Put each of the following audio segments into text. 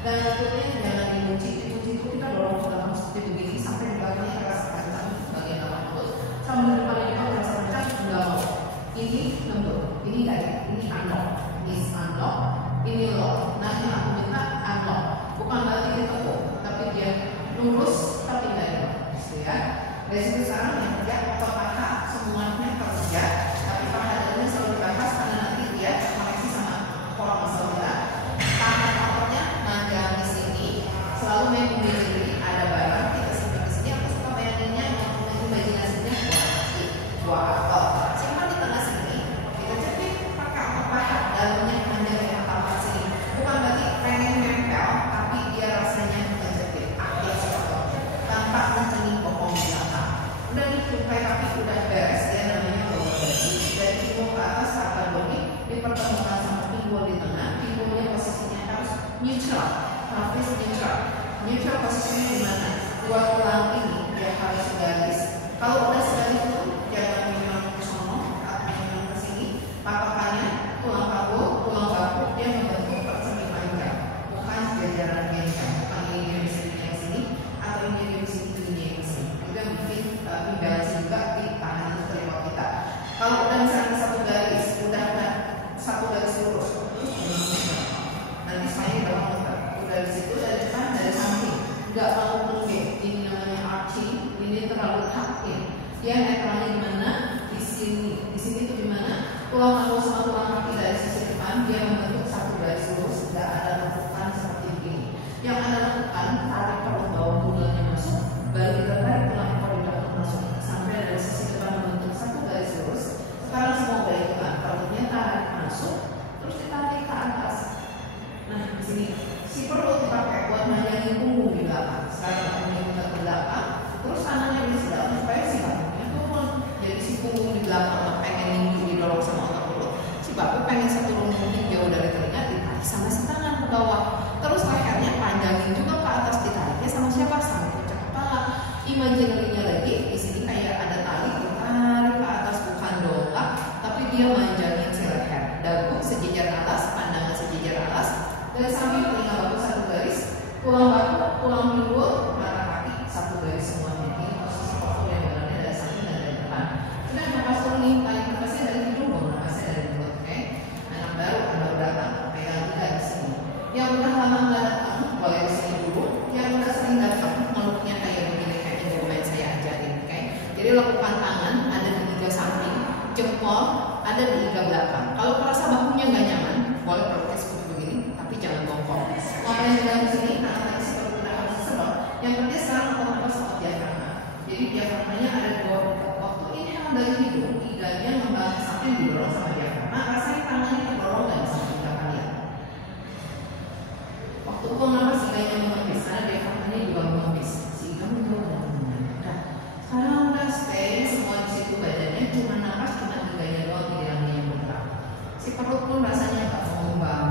Dan tentunya jangan dikunci itu kita dorong ke belakang seperti begini sampai di belakangnya terasa kencang bagian belakang mulut. Sambil depannya juga terasa kencang enggak mau. Ini lembut, ini enggak ya, ini unlock, ini unlock, ini lock. Nah yang aku minta unlock, bukan berarti dia tekuk, tapi dia lurus tapi enggak ya, gitu ya. Dari situ sekarang yang kerja otot paha semuanya kerja, tapi paha dalamnya selalu dibahas karena nanti dia koneksi sama pola muscle kita. Tangan ototnya nanjang di sini, selalu main imajinasi ada barang kita simpan di sini. Aku suka bayanginnya yang imajinasinya buah apel. Simpan di tengah sini, kita cepet pakai otot paha dalamnya nanjang yang tampak sini. Bukan berarti pengen nempel, tapi dia rasanya menjepit akhir ototnya tanpa mencening bokong belakang. Udah ditupai kaki udah beres, dia namanya lower body. Dari pinggul ke atas upper body dipertemukan sama pinggul di tengah. Pinggulnya posisinya harus neutral, pelvis neutral. Neutral posisinya di mana? Dua tulang ini dia harus segaris. Kalau udah segaris itu jangan menyerang ke sono atau menyerang ke sini. Patokannya tulang paha, tulang bahu dia membentuk persegi panjang, bukan jajaran gencang. Bukan ini di sini yang sini atau ini di sini ini yang sini. Itu yang bikin imbalansi juga di tangan tripod kita. Kalau udah misalnya satu garis, udah satu garis lurus, nanti saya udah di situ dari depan dari samping, nggak mau melengkung. Ini namanya arching, ini terlalu takin. Dia netralnya di mana? Di sini. Di sini tuh di mana? Tulang paha sama tulang kaki dari sisi depan dia membentuk satu garis lurus, nggak ada lekukan seperti begini. Yang ada lekukan tarik perut bawah bulannya masuk, baru kita tarik tulang ekor di belakang masuk sampai dari sisi depan membentuk satu garis lurus. Sekarang semua baikkan perutnya tarik masuk, terus ditarik ke atas. Nah di sini si perut dipakai buat manjangin punggung di belakang. Sekarang punggung ke belakang, terus tangannya di dalam supaya si bahunya turun. Jadi si punggung di belakang pengen minggu didorong sama otot perut. Si bahu pengen seturun punggung jauh dari telinga ditarik sama si tangan ke bawah. Terus lehernya panjangin juga ke atas, ditariknya sama siapa? Sama puncak kepala. Imajinasinya lagi di sini kayak ada tali ditarik ke atas, bukan dongkrak, tapi dia manjangin si leher. Dagu sejajar atas, pandangan sejajar atas. Dari samping telinga bahu satu garis, tulang bahu, tulang pinggul, mata kaki satu garis semuanya. Ini posisi foto yang benarnya dari samping dan dari depan. Sudah nafas turun nih, tarik nafasnya dari hidung, buang nafasnya dari mulut, oke? Anak baru datang, pegang juga di sini. Yang udah lama nggak datang, boleh di sini dulu. Yang udah sering datang, meluknya kayak begini, kayak yang domain saya ajarin, oke? Jadi lakukan tangan ada di iga samping, jempol ada di iga belakang. Kalau merasa bahunya nggak nyaman, boleh perutnya seperti begini, tapi jangan bongkok. Ngapain juga di sini? Karena tadi seperti udah harus sedot. Yang penting sekarang otot sama diafragma. Jadi diafragmanya ada dua waktu ini emang dari hidung, iganya membantu samping didorong sama diafragma. Rasanya tangannya terdorong nggak sama iga kalian? Waktu buang nafas iganya mengembis, karena diafragmanya juga mengembis. Si iga menjauh dari teman. Nah, sekarang udah stay semua di situ badannya, cuma nafas, cuma iganya doang hilangnya yang bergerak. Si perut pun rasanya nggak mengembang,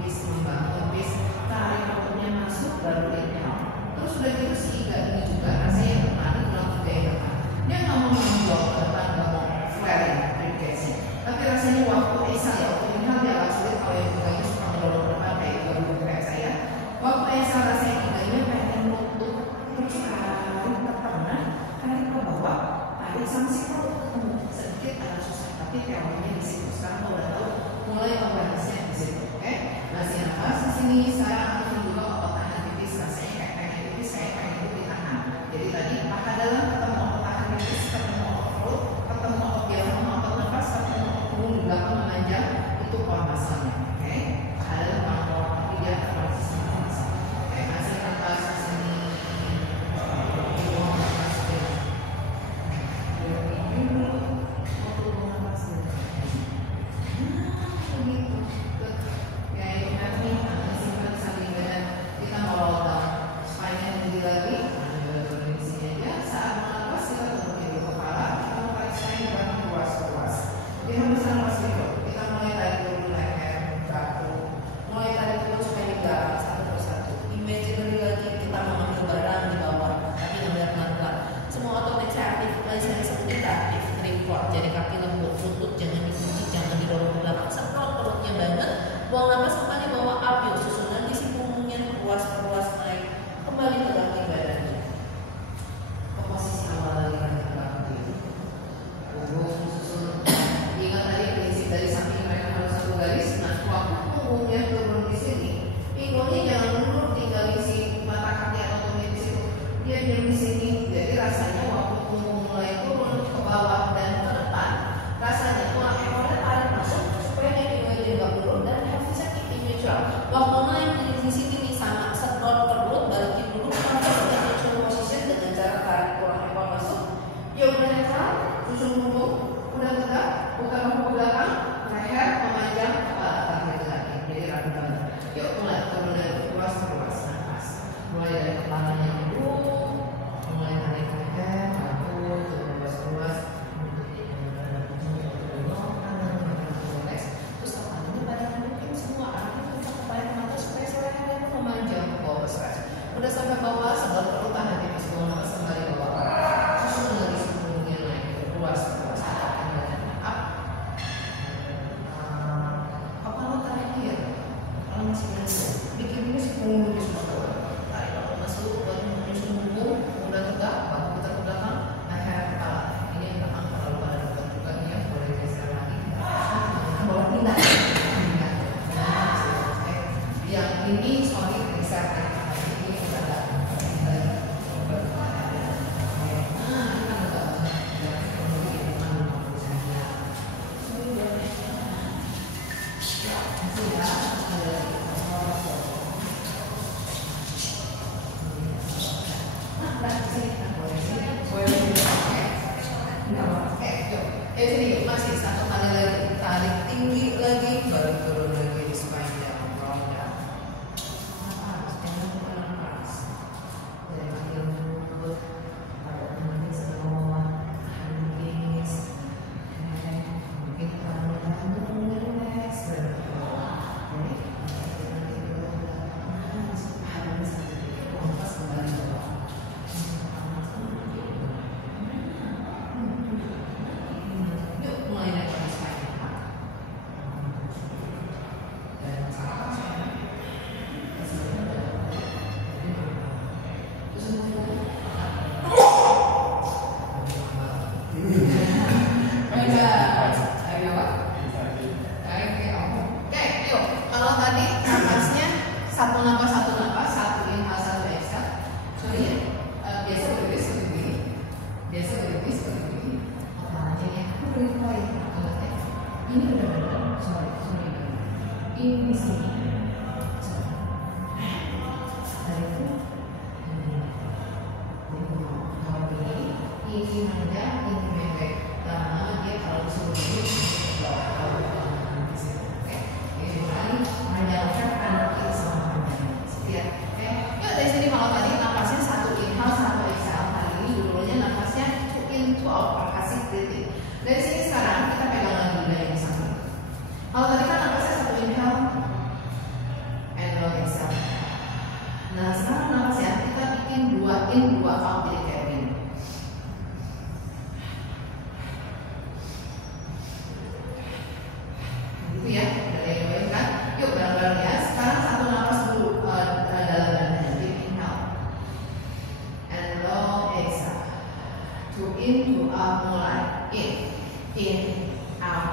mengembis, tarik perutnya masuk baru inhale. Terus udah gitu si iga ini juga rasanya yang tertarik tulang iga yang depan. Dia nggak mau menjual ke depan, nggak mau flaring ribcage-nya. Tapi rasanya waktu exhale ya, waktu inhale dia agak sulit kalau yang iganya suka mendorong ke depan kayak iga dulu kayak saya. Waktu exhale rasanya iganya pengen nutup, terus tarik ke tengah, tarik ke bawah, tarik sama si perut ketemu. Sedikit agak susah, tapi teorinya di situ. Sekarang kalau udah tahu, mulai membahasnya di situ, oke? Masih nafas di sini. Sekarang aku juga otot tangan pipis rasanya ini sorry bisa ini sudah ada. Jadi masih satu kali lagi, tarik tinggi lagi, baru turun lagi di sepanjang roda. Jangan lepas. Dari bagian mulut, pada nanti semua habis. Mungkin kamu relax, satu napas, satu inhal, satu exhal. Sorry ya, biasa bergeris seperti ini, biasa bergeris seperti ini. Makanya ya, aku beri ini benar-benar, sorry, ini sini. Dari itu, ini panjang, ini pendek. Lama-lama dia kalau disuruh ini, dari sini sekarang kita pegang lagi yang sama. Kalau tadi kan napasnya satu inhale and long exhale. Nah sekarang napasnya kita bikin dua in dua out, jadi kayak gini. Gitu ya, udah mulai kan? Yuk bareng-bareng ya. Sekarang satu napas dulu dalam badannya, deep inhale and long exhale. Two in, two out, mulai in, out,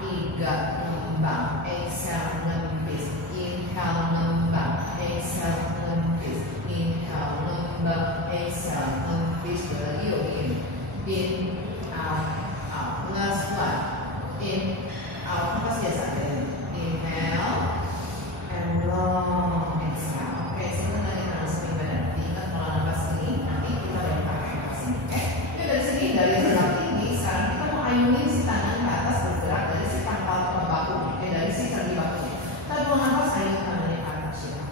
tiga ngembang, exhale nempis, inhale ngembang, exhale nempis, inhale ngembang, exhale nempis, lagi yuk in, out, last one, in, out, napas biasa aja, inhale, and long exhale. Oke, sebentar lagi transfer badan, diingat kalau napas ini, nanti kita yang pakai napas ini, oke? Yuk dari sini, dari sebelah tinggi, sekarang kita mau ayunin si tangan ke atas bergerak dari si pangkal ke bahu, dari si kaki bahu. Kita buang nafas, ayunin tangannya ke atas ya.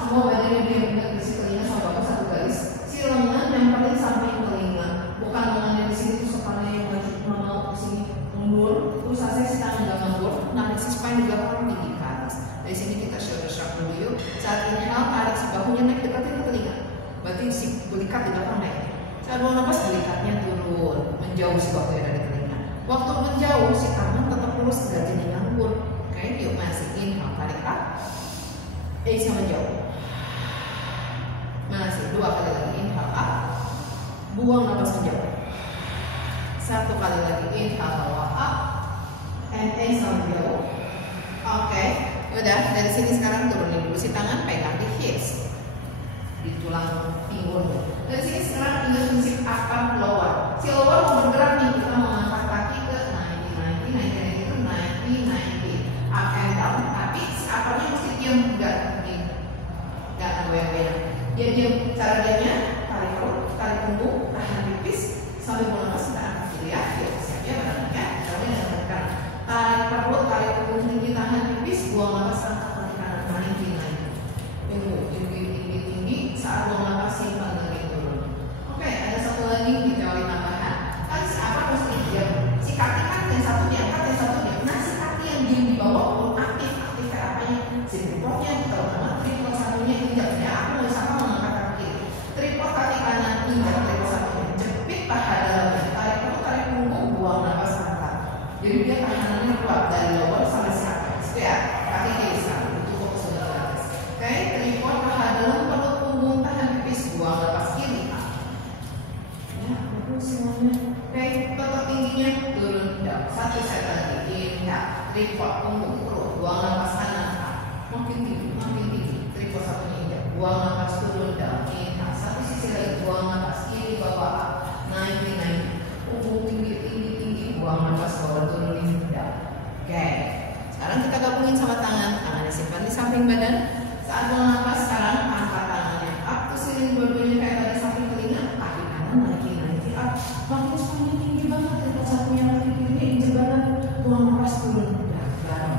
Semua badannya diam, di si telinga sama bahu satu garis. Si lengan yang paling sampai ke telinga, bukan lengannya di sini terus kepalanya yang mau ke sini mundur. Terus asal si tangan nggak mundur, narik si spine juga paling tinggi ke atas. Dari sini kita shoulder shrug dulu yuk. Saat inhale, tarik si bahunya naik dekatin ke telinga. Berarti si belikat di belakang naik. Saat buang nafas, belikatnya turun, menjauh si bahunya dari telinga. Waktu menjauh, si tangan tetap lurus, tidak jadi nganggur. Oke, yuk masih inhale, tarik up. Exhale menjauh. Masih dua kali lagi inhale up. Buang nafas menjauh. Satu kali lagi inhale bawa up. And exhale menjauh. Oke, yaudah dari sini sekarang turunin dulu si tangan, pegang di hips, di tulang pinggul. Dari sini sekarang ingat prinsip upper lower. Si lower mau bergerak nih, kita mau angkat kaki ke 90, up and down. Tapi si uppernya mesti diam, nggak goyang-goyang. Dia diam. Cara diamnya tarik perut, tarik punggung, tahan pipis, sambil buang nafas kita angkat dulu ya. Yuk siap ya badannya. Caranya dengan tekan. Tarik perut, tarik punggung tinggi, tahan pipis, buang nafas angkat kaki kanan, tinggi. Tunggu, tinggi. Saat buang nafas simpan lagi turun. Oke, ada satu lagi teori tambahan. Kan si apa mesti diam. Si kaki kan yang satu diangkat, yang satu diam. Nah si kaki yang diam di bawah pun aktif kayak apanya? Si tripodnya, terutama tripod satunya injak ya. Aku mau sama mengangkat kaki. Tripod kaki kanan injak tripod satunya. Jepit paha dalamnya. Tarik perut, tarik punggung, buang nafas angkat. Jadi dia tahanannya kuat dari lower sampai si atas. Itu ya. Kaki kiri sekarang. Itu fokus ke atas. Oke, tripod paha dalam, perut punggung, tahan pipis, buang nafas kiri. Ya, bagus semuanya. Oke, tetap tingginya turun down. Satu set lagi. Inhale, tripod punggung, perut, buang nafas kanan. Makin tinggi. buang nafas turun down, inhale. Satu sisi lagi, buang nafas kiri bawah up, naik. Punggung tinggi, buang nafas bawah turunin down. Oke. Sekarang kita gabungin sama tangan disimpan di samping badan. Saat buang nafas sekarang angkat tangannya up to ceiling, dua-duanya kayak tadi samping telinga, kaki kanan naikin up. Makin semakin tinggi banget dari satunya kaki kiri injek banget, buang nafas turun down.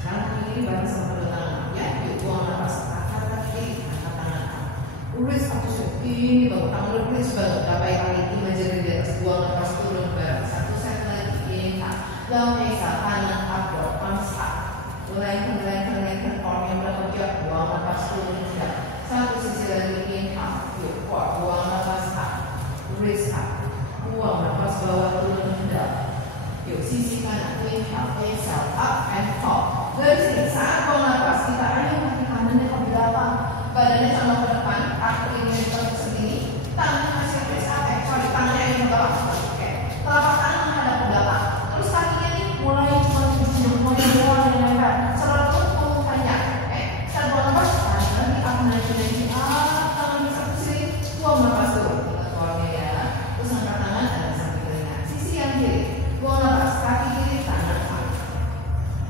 Sekarang kaki kiri bareng sama kedua tangan. Ya, yuk buang nafas, angkat kaki kiri, angkat tangan up. Uris up to ceiling, ini baru tangan lu uris banget, gapai kaki lima jari di atas, buang nafas turun bareng. Satu set lagi, inhale, down exhale, kanan upward, arms up. Lengthen, core yang bekerja, buang nafas turun down. Satu sisi lagi, inhale, yuk core, buang nafas up, raise up, buang nafas bawah turun down. Yuk sisi kanan, inhale, exhale, up and top. Dari sini saat buang nafas kita ayun kaki kanannya ke belakang, badannya sama ke depan, kaki ini ke sini, tangan masih raise up, tangannya ayun ke bawah. Oke, telapak tangan menghadap ke belakang. Terus kakinya nih mulai cuma doang yang nempel. Selalu punggung panjang. Saat buang nafas, lagi up naik, tangan bisa ke sini, buang nafas turun. Ingat keluarnya ya. Terus angkat tangan ada samping telinga. Sisi yang kiri, buang nafas, kaki kiri, tangan up.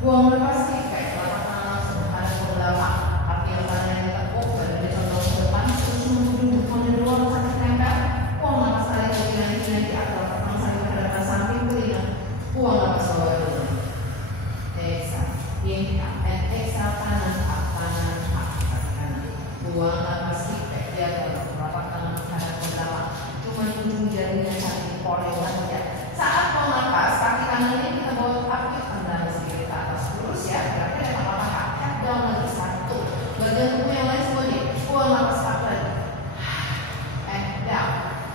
Buang nafas kiri, telapak tangan langsung menghadap ke belakang. Kaki yang kanan yang ditekuk, badannya condong ke depan. Terus menunjuk punggung doang sakit nempel. Buang nafas tarik lagi atau tangan saling berhadapan samping telinga. Buang nafas bawah turun. Inhale and exhale, kanan up, kanan. Buang nafas kick dia dorong, telapak tangan menghadap ke belakang. Cuma ujung jarinya saling polewan ya. Saat buang nafas, kaki kanan ini kita bawa kaki tendang sedikit ke atas lurus ya. Berarti ada apa-apa, head down lagi satu. Bagian tubuh yang lain semuanya. Buang nafas up lagi. And down.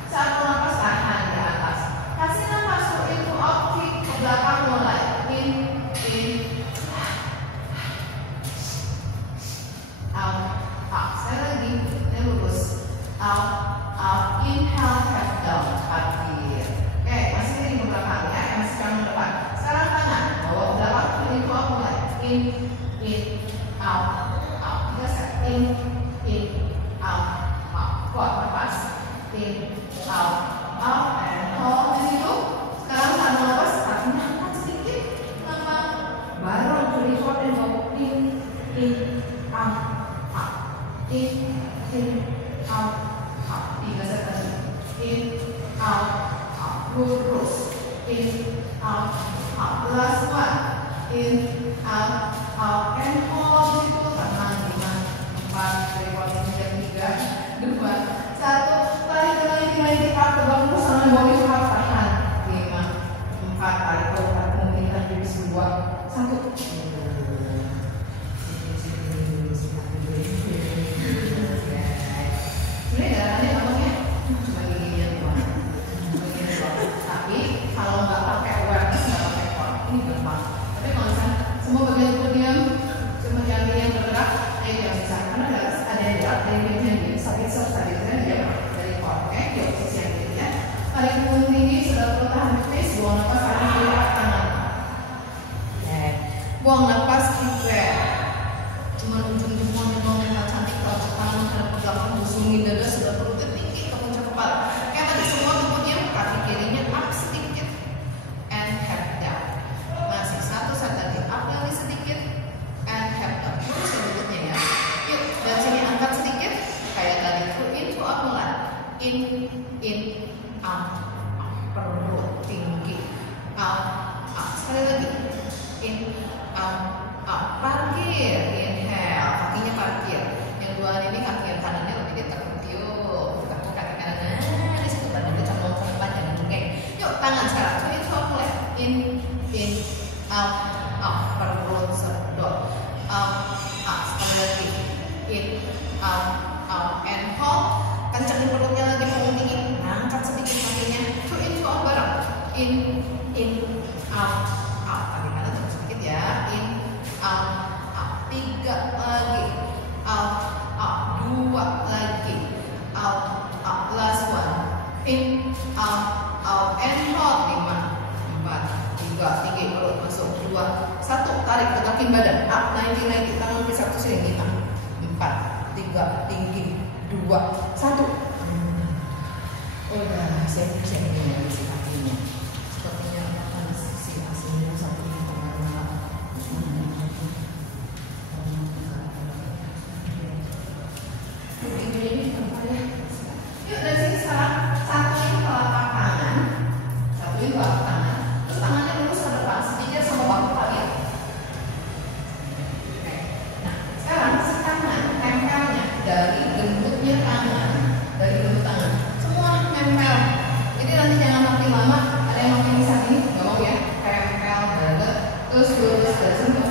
Saat buang nafas, tahan di atas. Kasih nafas into out, kick ke belakang mulai. In. Out. Sekali lagi, ini lurus. Out. Inhale, head down, kaki. Oke, masih ini ke belakang ya, masih kanan ke depan. Sekarang kanan, bawa ke belakang, ini keluar mulai. In, out. Tiga set. In, out. Kuat, lepas. In, out. And hold di situ. Sekarang saat lepas, kakinya angkat sedikit, lama. Baru record dan bawa in, out. In, out. Tiga set lagi. In, out. Lurus. In, out. Last one. In, out. And hold itu tenang. 5, 4, recording 3, 2, 1. Tarik lagi up ke bawah terus tangan bawah itu tahan. 5, 4, tarik ke depan kemungkinan jadi 2, 1. Ini gerakannya namanya cuma gini-ginian doang. Tapi kalau nggak pakai awareness, nggak pakai core, ini gampang. Tapi kalau misalnya semua bagian tubuh diam, cuma jari yang bergerak, yang bisa. Karena ada yang gerak, ada yang diam. Sakit dia dari core. Oke, yuk sisi yang kiri ya. Tarik punggung tinggi, sudah perlu tahan space, buang nafas, tarik kiri kanan. Buang nafas, keep breath. Cuma ujung jempolnya doang yang cantik, telapak tangan menghadap ke belakang, busungin dada, sudah perut tinggi ke puncak kepala. Kayak tadi semua tubuhnya, kaki kirinya up sedikit and head down. Masih satu set lagi, up lagi sedikit and head down. Terus berikutnya ya. Yuk, dari sini angkat sedikit, kayak tadi in to up mulai. In, up, perut tinggi, up. Sekali lagi, in, up. Parkir, inhale, kakinya parkir. Yang dua ini kaki yang kanannya lebih ditekuk. Yuk, tekuk kaki kanan. Di situ badannya condong ke depan dan menggeng. Yuk, tangan sekarang. Coba itu aku lihat. In, out, perut sedot. Sekali lagi. In, out, and hold. Kencangin perutnya lagi, punggung tinggi. Angkat sedikit kakinya. Coba itu aku bareng. In, out. Kaki kanan terus sedikit ya. In, out. 3 lagi. Out. 2 lagi. Out. Last one. In, out, and hold. 5, 4, 3, tinggi perut masuk. 2, 1, tarik tegakin badan. Up, naik, tangan di satu sini. 5, 4, 3, tinggi, 2, 1. Udah, siap-siap ini si kakinya. Sepertinya akan si hasilnya satu karena ini apa ya? Yuk dari sini sekarang satuin telapak tangan, satuin telapak tangan, terus tangannya lurus ke depan, sejajar sama bahu kalian. Nah, sekarang si tangan tempelnya dari gendutnya tangan, dari gendut tangan, semua nempel. Jadi nanti jangan makin lama, ada yang makin besar ini, nggak mau ya, tempel banget, terus lurus dari sini,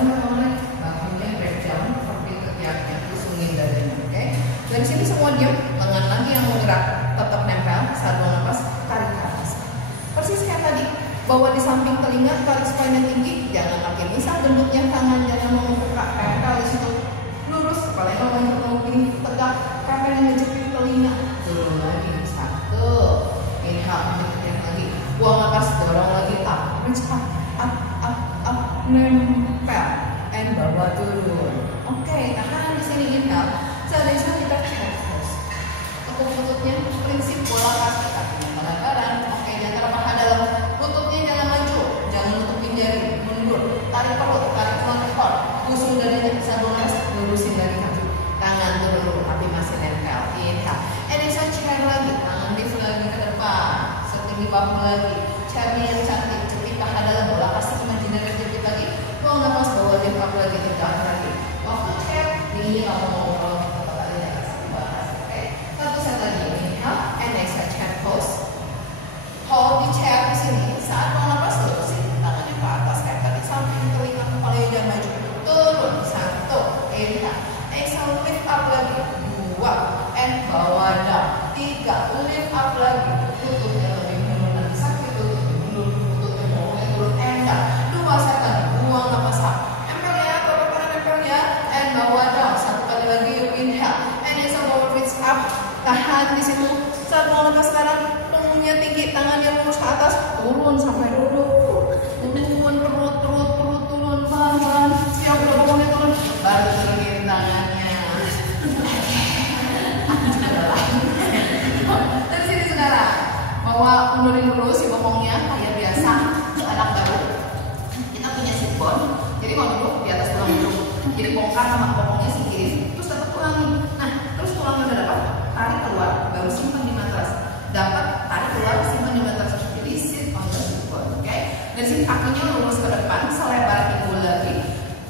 bahunya breakdown seperti ketiaknya, usungin dadanya, oke? Dari sini semua diam, lengan lagi yang mau gerak, tetap nempel, saat mau nafas, tarik ke atas. Persis kayak tadi, bawa di samping telinga, tarik spine tinggi, jangan makin misah gendutnya tangan, jangan mau membuka, tempel di situ, lurus, kepalanya mau begini, tegak, tempel yang ngejepit telinga, turun lagi, 1, inhale, yang lagi, buang nafas, dorong lagi, up, reach up, nempel, and bawa turun. Oke, tahan di sini inhale. Dari sana kita fokus. Tekuk lututnya, prinsip bola kaki kakinya bareng-bareng. Oke, jangan paha dalam. Lututnya jangan maju, jangan nutupin jari, mundur. Tarik perut, tarik tulang ekor. Usung dadanya bisa lunas, lurusin dari kaki. Tangan turun dulu, tapi masih nempel. Inhale. And bisa chair lagi, tangan lift lagi ke depan. Setinggi bahu lagi. Chairnya yang cantik, jepit paha dalam, bola kaki imajinasi jepit lagi. Buang nafas, bawa lift up lagi, tegak lagi. Waktu chair, ini mau hold di chair di sini. Saat mau nafas lurusin tangannya ke atas kayak tadi, samping telinga kepalanya jangan maju. Turun 1, inhale. Exhale, lift up lagi. 2, and bawa down. 3, lift up lagi. Lututnya lebih mundur, nanti sakit lututnya mundur, lututnya mau turun, and down. 2 second, buang nafas up. Nempel ya, kalau nempel ya, and bawa down. 1 kali lagi, inhale. And exhale, bawa reach up. Tahan di situ. Saat mau nafas sekarang, punggungnya tinggi, tangannya lurus ke atas, turun sampai duduk. Turun, perut turun, pelan-pelan. Siap, udah punggungnya turun, baru turunin tangannya. Dari sini saudara, bawa mundurin dulu si bokongnya kayak biasa, anak baru. Kita punya sit bone, jadi mau duduk di atas tulang dulu. Jadi bongkar sama bokongnya singkirin, terus dapat tulangnya. Nah, terus tulangnya udah dapat, tarik keluar, baru simpan di matras. Dapat, tarik keluar, simpan di matras. Jadi sit on the sit bone, oke? Dari sini kakinya lurus ke depan, selebar pinggul lagi.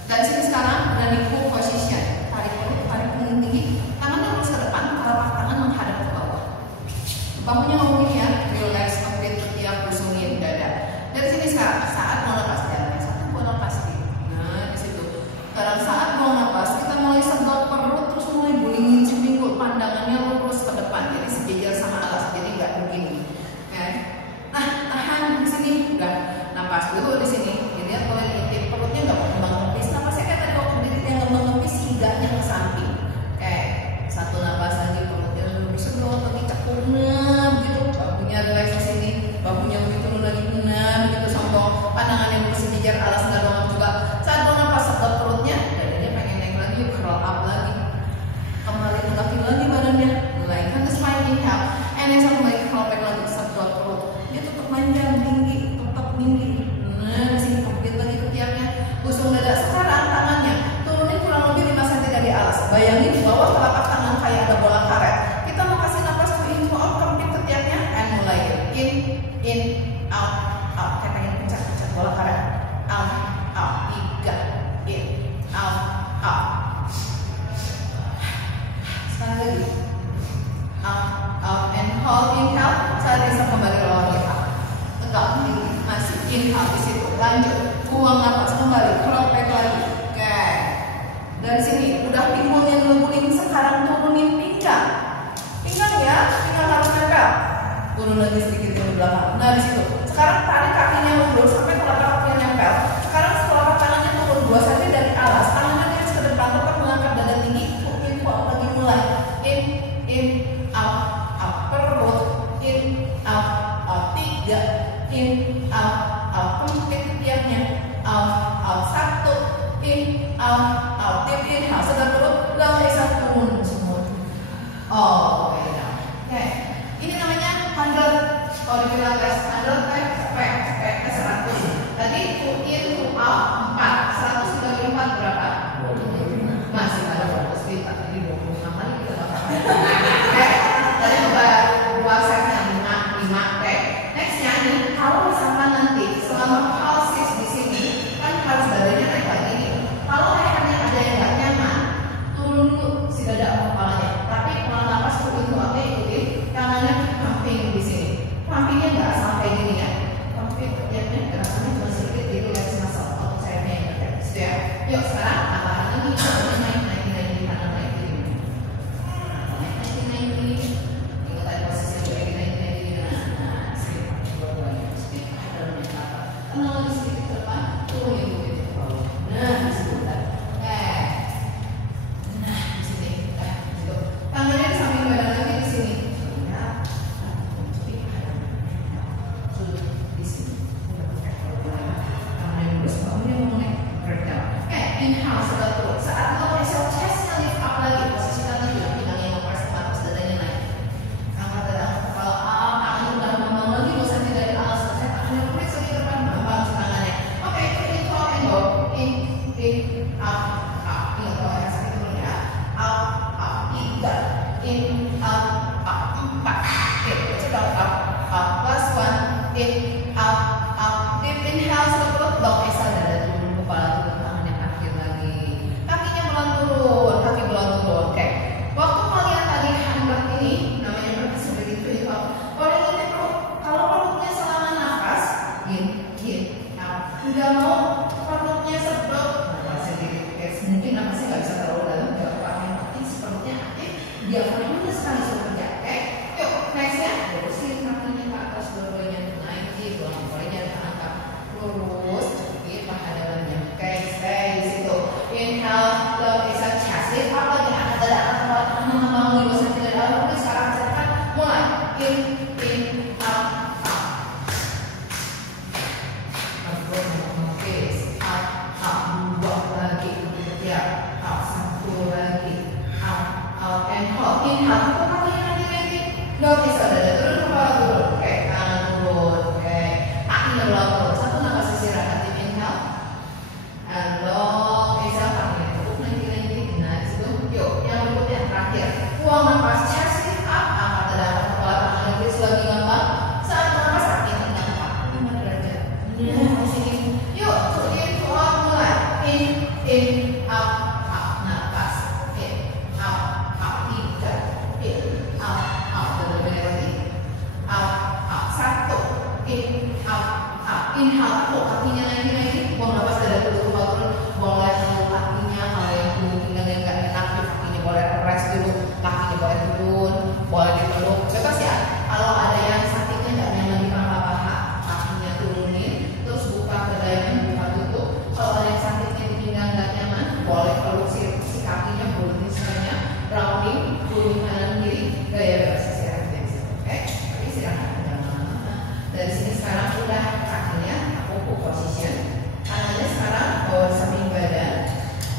Dan sini sekarang udah di full position. Tarik perut, tarik punggung tinggi. Tangannya lurus ke depan, telapak tangan menghadap ke bawah. Bahunya ngomongin ya, relax, complete, ketiak, busungin dada. Dari sini sekarang, saat mau lepas jalan, 1 buat lepas. Nah, di situ. Sekarang saat mau lepas, kita mulai sedot perut, terus mulai bulingin si pinggul, pandangannya lurus ke depan, jadi sejajar sama alas, jadi nggak begini. Oke. Nah, tahan di sini, udah napas dulu di sini. Jadi kalau intip perutnya nggak mau kembang kempis. Napasnya kayak tadi waktu berdiri yang kembang kempis, hingganya ke samping. Oke. 1 napas lagi, perutnya lebih sedot, lagi cekung, gitu. Bahunya relax di sini, bahunya lebih turun lagi, gitu. Sombong, pandangannya lebih sejajar, alas nggak banget juga. Saat mau napas sedot perutnya, dadanya pengen naik lagi, curl up lagi. Kembali tegakin lagi badannya, lengthen the spine, inhale, and exhale, mulai curl back lagi, sedot perut. Dia tetap panjang, tinggi, tetap tinggi. Nah, di sini kemudian lagi ketiaknya, usung dada. Sekarang tangannya turunin kurang lebih 5 cm dari alas. Bayangin di bawah telapak tangan kayak ada bola karet. Kita mau kasih napas to in to out, kempit ketiaknya, and mulai in, out. Kayak pengen pencet bola karet. Out, 3, in, out. Sekali lagi, out, and hold, inhale. Saat bisa kembali ke bawah kita. Tegak tinggi, masih inhale di situ. Lanjut, buang napas kembali, curl back lagi. Oke. Dari sini udah pinggulnya ngebuling, sekarang turunin pinggang. Pinggang ya, pinggang harus nempel. Turun lagi sedikit ke belakang. Nah di situ. Sekarang tarik kakinya mundur sampai telapak kakinya nempel. Sekarang telapak tangannya turun 2 cm dari alas. Tangannya dia ke depan, tetap mengangkat dada tinggi. In, lagi mulai. In, out, perut. In, out, 3. In, out, kempit ketiaknya. Out, 1. In, out, tip, inhale, sedot perut. Lalu exhale, turun semua. in, out, 4. Oke, coba out, plus 1, in, out, deep inhale, satu perut, long exhale, dada turun, kepala turun, tangannya kaki lagi, kakinya pelan turun, kaki pelan turun. Oke, waktu kalian tadi handbrag ini, namanya berarti seperti itu ya. Kalau ini kalau perutnya selama nafas, in, out, udah mau perutnya sedot, nafasnya dikit. Oke, mungkin nafasnya nggak bisa terlalu dalam, nggak apa-apa, yang penting perutnya aktif, diafragmanya sekali sudah kerja. Oke, yuk nextnya, lurusin kakinya ke atas, dua-duanya naik, bolanya diangkat, lurus, cepet paha dalamnya. Oke, stay di situ. Inhale, long exhale, chest lift up lagi, angkat dada, angkat kepala, bangun 2 cm dari dalam. Oke, sekarang silakan mulai. In, out, out. Oke, out, dua lagi, ya, out, satu lagi, out, and hold. Inhale, satu kali lagi. Long exhale, dada turun, kepala turun. Oke, tangan turun. Oke, kakinya pelan turun. Satu nafas istirahat. Inhale, and long exhale, kakinya turun. Lagi. Nah, itu. Yuk, yang berikutnya terakhir. Buang nafas, chest lift up, angkat dada, angkat kepala, tangan lagi lagi gampang. Saat nafas kaki tengah 45 derajat. Nah, sini. Yuk, in, out, mulai. In, out, nafas. In, out, 3. In, out, dan lebih lagi. Out, 1. In, out. Inhale, kakinya lagi. Buang nafas, dada turun, kepala turun. Boleh peluk kakinya, kalau yang pinggang yang nggak enak, kakinya boleh rest dulu, kakinya boleh turun, boleh dipeluk, bebas ya. Kalau ada yang sakitnya nggak nyaman di paha, kakinya turunin, terus buka kedainya, buka tutup. Kalau ada yang sakitnya di pinggang nggak nyaman, boleh peluk si kakinya, bulutin semuanya, rounding, turun kanan kiri, gaya bebas istirahat di situ. Oke, tapi istirahat jangan lama-lama. Dari sini sekarang udah kakinya aku position, tangannya sekarang bawa di samping badan.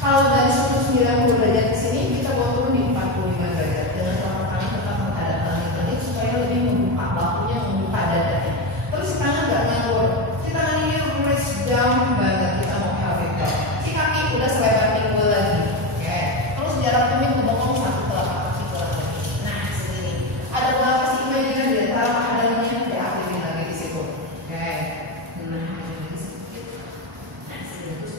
Kalau dari 190 derajat ke sini, kita bawa turun di 45 derajat dengan telapak tangan tetap menghadap langit-langit supaya lebih membuka bahunya, membuka dadanya. Terus si tangan nggak nganggur, si tangan ini raise down banget, kita mau pelvic curl. Si kaki udah selebar pinggul lagi. Oke, terus jarak tumit ngebongkong satu telapak kaki ke lagi. Nah, sini ada bola kasih imajikan di antara paha dalamnya, diaktifin lagi di situ. Oke, nah ini sedikit. Nah, sini terus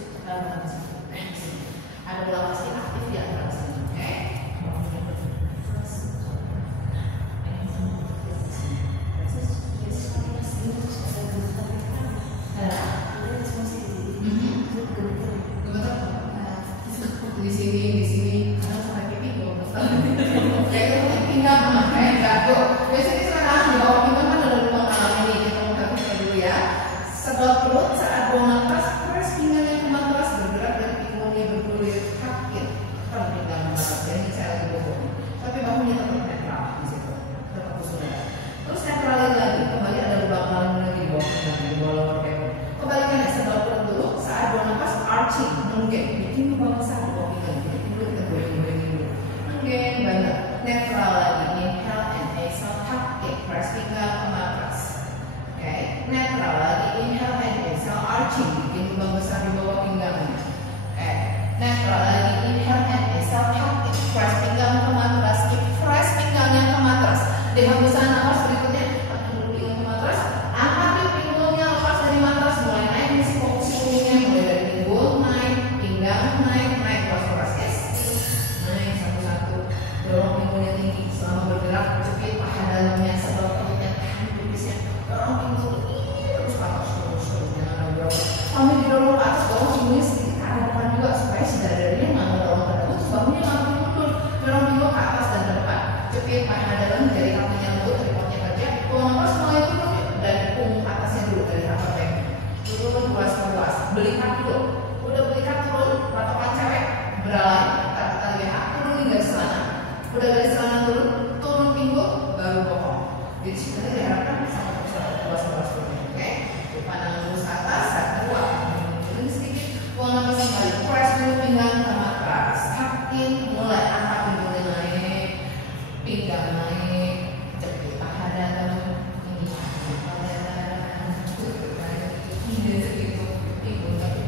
ada bola pasti aktif di antara sini. Oke, di sini karena sampai pipi oke, pinggang enggak tuh. Biasanya sekarang di bawah pinggang kan ada lubang alam ini, kita mau aktifkan dulu ya. Sedot perut saat buang nafas, press pinggangnya ke matras, bergerak dari pinggulnya bergulir kaki kan pinggang matras. Jadi saya lagi bobok, tapi bahunya tetap netral di situ, tetap kesulitan. Terus netralin lagi, kembali ada lubang alam lagi di bawah pinggang, di bawah lower back. Kebalikannya, sedot perut dulu saat buang nafas, arching, mungkin bikin lubang besar di bawah pinggang. Jadi pinggul kita goyang-goyangin dulu, mungkin banyak. Netral lagi, inhale and exhale, kaki press pinggang ke matras. Oke, netral lagi, inhale and exhale, arching, bikin lubang besar di bawah pinggangnya. Oke, netral lagi, inhale and exhale, kaki press pinggang ke matras, keep press pinggangnya ke matras. Di hembusan nafas berikutnya, tahan dulu pinggang ke matras, angkat yuk pinggulnya lepas dari matras, mulai naik di fokus punggungnya, mulai dari pinggul naik, pinggang naik, keras yes, naik satu-satu, dorong pinggulnya tinggi selama bergerak, cepet paha dalamnya, sebelum perutnya tahan pipisnya, dorong pinggul terus ke atas, terus jangan ada berapa. Sambil didorong ke atas, dorong pinggulnya sedikit ke arah depan juga supaya si dadanya nggak ngedorong ke dalam, terus bahunya nggak mundur, dorong pinggul ke atas dan ke depan, cepet paha dalam dari kakinya lembut, tripodnya kerja, buang nafas mulai turun dari punggung atasnya dulu dari upper back, turun luas, belikat dulu, udah belikat turun, patokan cewek beralih, kata WH turunin garis celana, udah garis celana turun pinggul, baru bokong. Jadi sebenarnya diharapkan sama luas turun. Oke, pandang lurus ke atas, saat kedua, turun sedikit, buang nafas kembali, press dulu pinggang ke matras, kaki mulai angkat pinggulnya naik, pinggang naik, cepet paha dalam, ini paha dalam, cepet naik, ini segitu, pinggul tapi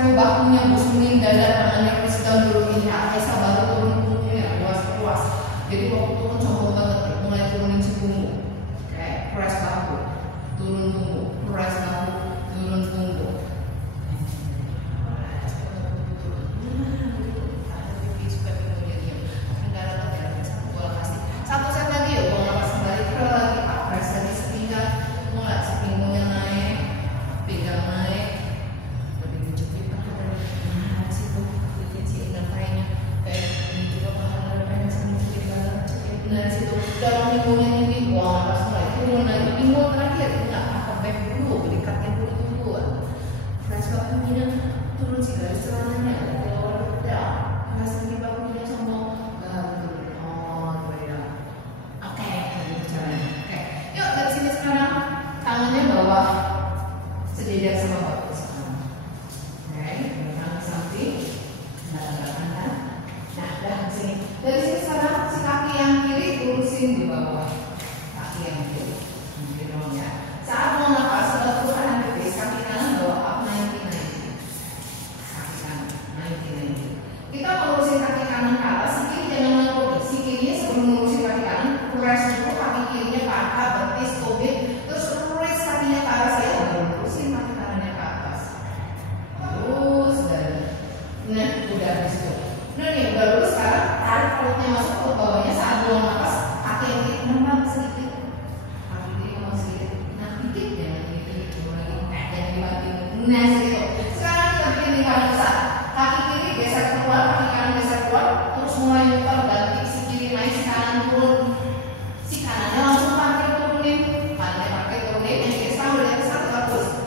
sampai bahunya, busungin dada, tangannya press down dulu, inhale, Esa baru turun punggungnya, luas-luas. Jadi waktu turun sombong banget, mulai turunin si punggung. Oke, press bahu, turun punggung, press bahu, turun punggung. Satu set lagi yuk, buang nafas kembali, curl lagi, press lagi sepinggang, mulai si pinggungnya naik, pinggang naik, lebih menjepit paha dari situ, bikin si indah kayaknya, ini juga paha dari sama menjepit banget, dari situ, dorong pinggungnya tinggi, buang nafas mulai, turun lagi, pinggul terakhir, enggak, apa back dulu, dekatnya dulu tungguan, press bahunya, turun si garis celananya, lower down, press lagi bahunya sombong, tangannya bawah sejajar sama bahu sekarang. Oke, tangan samping, belakang. Nah, dah di sini. Dari sini sekarang si kaki yang kiri lurusin di bawah. Kaki yang kiri, dorong ya. Saat mau nafas, setelah turunan tipis, kaki kanan bawa up 90-90. Kaki kanan 90-90. Kita mau lurusin kaki kanan ke atas, si kiri jangan melengkung. Si kirinya sebelum lurusin kaki kanan, press dulu kaki kirinya ke angka, betis, tobit. Kakinya ke arah saya, baru terusin kaki kanannya ke atas. Terus dan nah udah habis itu. Nah nih udah lurus sekarang tarik perutnya masuk ke bawahnya saat buang nafas. Kaki yang kiri nembang sedikit, kaki kiri mau sedikit, nah dikit jangan gitu lagi, jangan dibanting. Nah segitu. Sekarang kita bikin lingkaran besar. Kaki kiri geser keluar, kaki kanan geser keluar, terus mulai muter ganti si kiri naik, si kanan turun, si kanannya langsung parkir turunin, kanannya parkir turunin.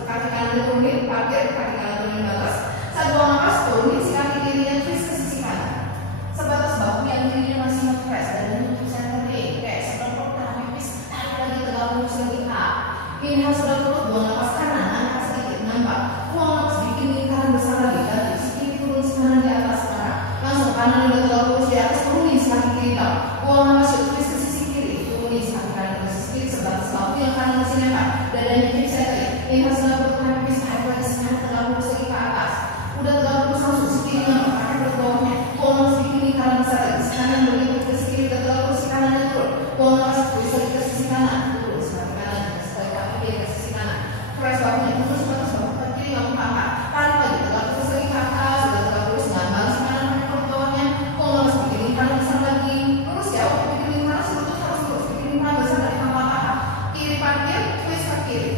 Kaki kanan turunin, parkir, kaki kanan turunin batas. Saat buang nafas turunin si kaki kirinya twist ke sisi kanan. Sebatas bahu yang kirinya masih nge-press dan untuk centering. Kayak seperti tahan tipis, tarik lagi tegak lurus lagi up. Inhale sudah turun, buang nafas kanan, angkat sedikit, nampak. Buang nafas bikin lingkaran besar lagi. Ganti si kiri turun, si kanan di atas sekarang. Langsung kanan udah tegak lurus di atas, turunin si kaki kiri down. Buang nafas twist ke sisi kiri, turunin si kaki kanan ke sisi kiri. Sebatas bahu yang kanan masih nempel. Dadanya kiri centering. Inhale sudah bertahan tipis, tarik lagi si kanan tegak lurus lagi ke atas. Udah tegak lurus langsung si kiri nggak pakai perut bawahnya. Buang nafas bikin lingkaran besar lagi. Si kanan begitu ke sisi kiri, tegak lurus si kanannya turun. Buang nafas twist lagi ke sisi kanan, turun si kaki kanan, sekali kaki kiri ke sisi kanan. Press bahunya terus batas bahu kaki kiri nggak angkat. Tarik lagi tegak lurus lagi ke atas. Udah tegak lurus ngambang si kanan pakai perut bawahnya. Buang nafas bikin lingkaran besar lagi. Lurus ya, bikin lingkaran lutut harus lurus. Bikin lingkaran besar dari kepala paha. Kiri parkir, twist ke kiri.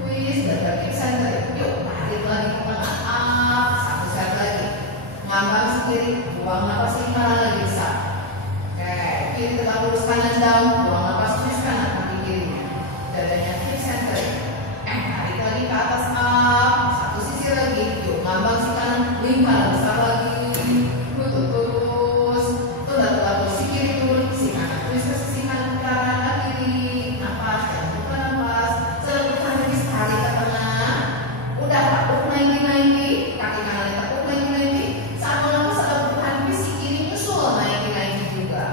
Twist dan balik center. Yuk, tarik lagi ke tengah. Up, satu set lagi. Ngambang si kiri, buang nafas lingkaran lagi besar. Oke, kiri tegak lurus, kanan down, buang nafas twist kanan kaki kirinya. Dadanya keep center. Tarik lagi ke atas up, satu sisi lagi. Yuk, ngambang si kanan, lingkaran besar lagi. Lutut terus. Tuh udah tegak lurus si kiri turun, si kanan twist ke sisi kanan ke arah kiri. Nafas, jangan lupa nafas. Tarik ke tengah, udah tekuk 90-90, kaki kanan tekuk 90-90. Saat mau nafas ada perubahan tipis, si kiri nyusul 90-90 juga.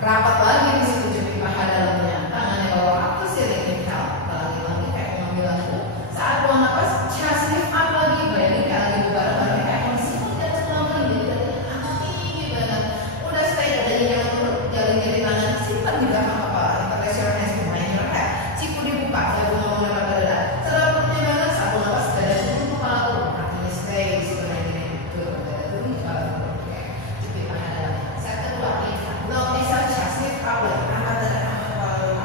Rapat lagi di situ jepit paha dalamnya, tangannya bawah atas ya inhale, lagi kayak mengambil lagu. Saat buang nafas, chest lift up lagi, bayangin kayak lagi bubar-bubar kayak kondisi tidak selang lagi, jadi angkat tinggi banget. Udah stay, dadanya jangan turun, jalan jari tangan simpan di belakang kepala, interlace your hands behind your head. Siku dibuka, ya buang lewat dada. Setelah perutnya banget, saat buang nafas dada turun, kepala turun, kakinya stay di situ naik turun, dada turun, kepala turun. Oke, jepit paha dalam. Set kedua, inhale, block exhale, chest lift up lagi, angkat dada, angkat kepala turun.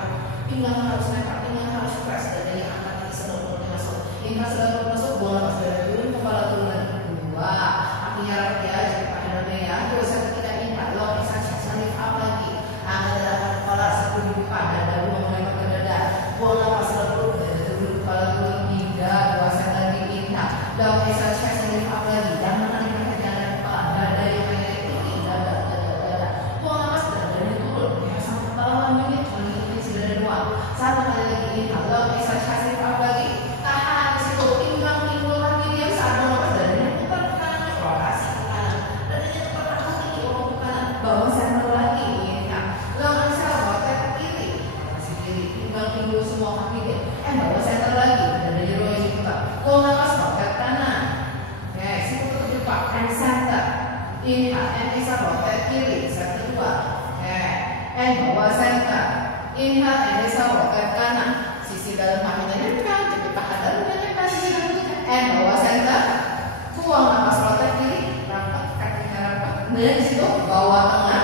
Pinggang harus nempel, pinggang harus press, dadanya angkat tinggi sebelum perutnya masuk. Inhale sudah perut masuk, buang nafas dada turun, kepala turun lagi. Kedua, kakinya rapat ya, jepit paha dalamnya ya. Terus set ketiga, inhale, block exhale, chest lift up lagi, angkat dada, angkat kepala, siku dibuka, dada buang lewat ke dada. Buang nafas perut, dada turun, kepala turun. 3, 2 set lagi, inhale, block exhale, chest lift up lagi. Jangan tarik jangan kepala, dada yang naik turunin, dada. Buang nafas, dadanya turun. Ya sampai kepala lambungnya cuma ngikutin si dada doang. Satu kali lagi, inhale, block exhale, chest lift up lagi. Tahan di situ, pinggang and bawah center. Inhale and exhale rotate kanan. Sisi dalam paha nempel, jadi paha dalam nempel sisi dalam and bawah center. Buang napas rotate kiri, rapat kakinya rapat. Dari situ bawah tengah.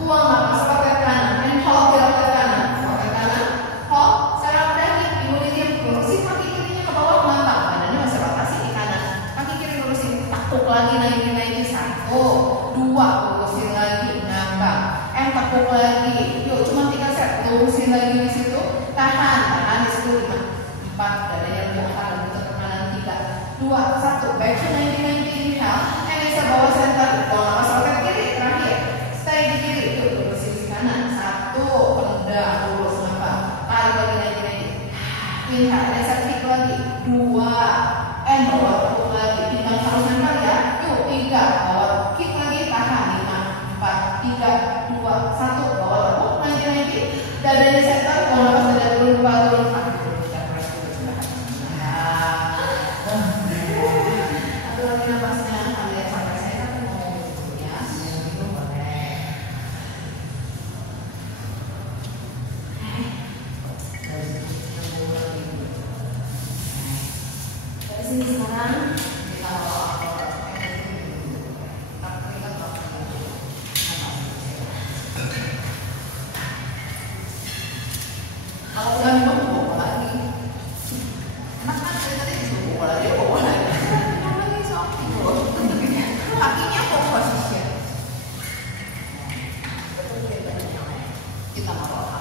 Buang napas rotate kanan and hold di rotate kanan. Rotate kanan, hold. Serap kaki, imunitim, lurusin kaki kirinya ke bawah melambang. Badannya masih rotasi di kanan. Kaki kiri lurusin, takuk lagi naikin 1, 2, lurusin lagi, ngambang. Tekuk lagi. Yuk, cuma 3 set. Lurusin lagi di situ. Tahan di situ 5, 4. Dadanya lebih angkat dan bentuk kanan 3, 2, 1. Back to 90 inhale. And exhale bawah center. Buang napas rotate kiri. Terakhir. Stay di kiri. Yuk, lurusin di kanan. 1, rendah, lurus, ngambang. Tarik lagi 90. Inhale. And exhale kick lagi. 2. And bawah tekuk lagi. Pinggang harus nempel ya. Yuk, 3. Bawah kick lagi. Tahan 5, 4, 3, 2, 1. Bawah tekuk lagi. Dadanya center. Buang napas dada turun, turun. Atur lagi napasnya. Ambil sampai center. Mau ya. Itu boleh. Dari sini sekarang kita bawa kalau udah minum bawa lagi. Enak kan tadi disuruh bawa lagi, bawa lagi. Minum lagi soalnya. Kakinya kok posisi. Kita mau bawa.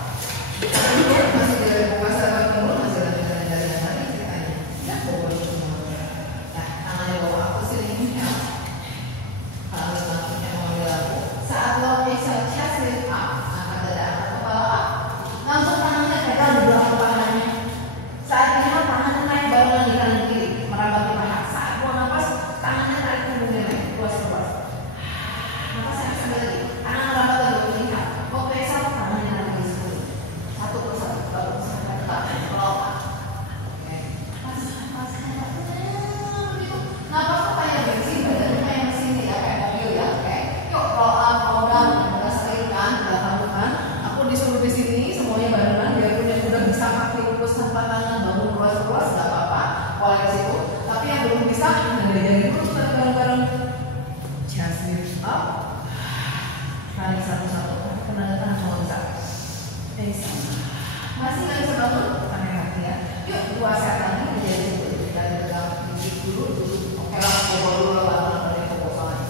Masih dari buka sahabat dulu, masih dari ceritanya. Ya, bawa semua. Nah, tangannya bawa aku sini ya. Kalau kakinya mau dilaku, saat lo exhale chest lift up, angkat dada, angkat kepala up. Langsung tangannya pegang di belakang pahanya. Saat inhale tangannya naik barengan di kanan kiri, merambati paha. Saat buang napas, tangannya tarik punggungnya naik, luas-luas. Napasnya sambil lagi, tangan merambat lagi ke inhale. Waktu exhale tangannya naik di sini. 1 persatu, baru sampai tegak, roll up. Oke, napas begitu. Napas tuh kayak bensin, badannya kayak mesin ya, kayak mobil ya. Oke, yuk roll up, roll down, udah sering kan, belakang depan. Aku disuruh di sini semuanya barengan, biarpun yang udah bisa kaki lurus tanpa tangan bangun luas-luas nggak apa-apa, boleh ke situ. Tapi yang belum bisa, dari dulu kita bareng-bareng. Just lift up, tarik satu-satu, tenaga tangan kalau bisa. Masih nggak bisa bangun, pakai kaki ya. Yuk 2 set lagi menjadi situ. Kita pegang duduk dulu. Oke lah, coba dulu bangun dari kebosangan.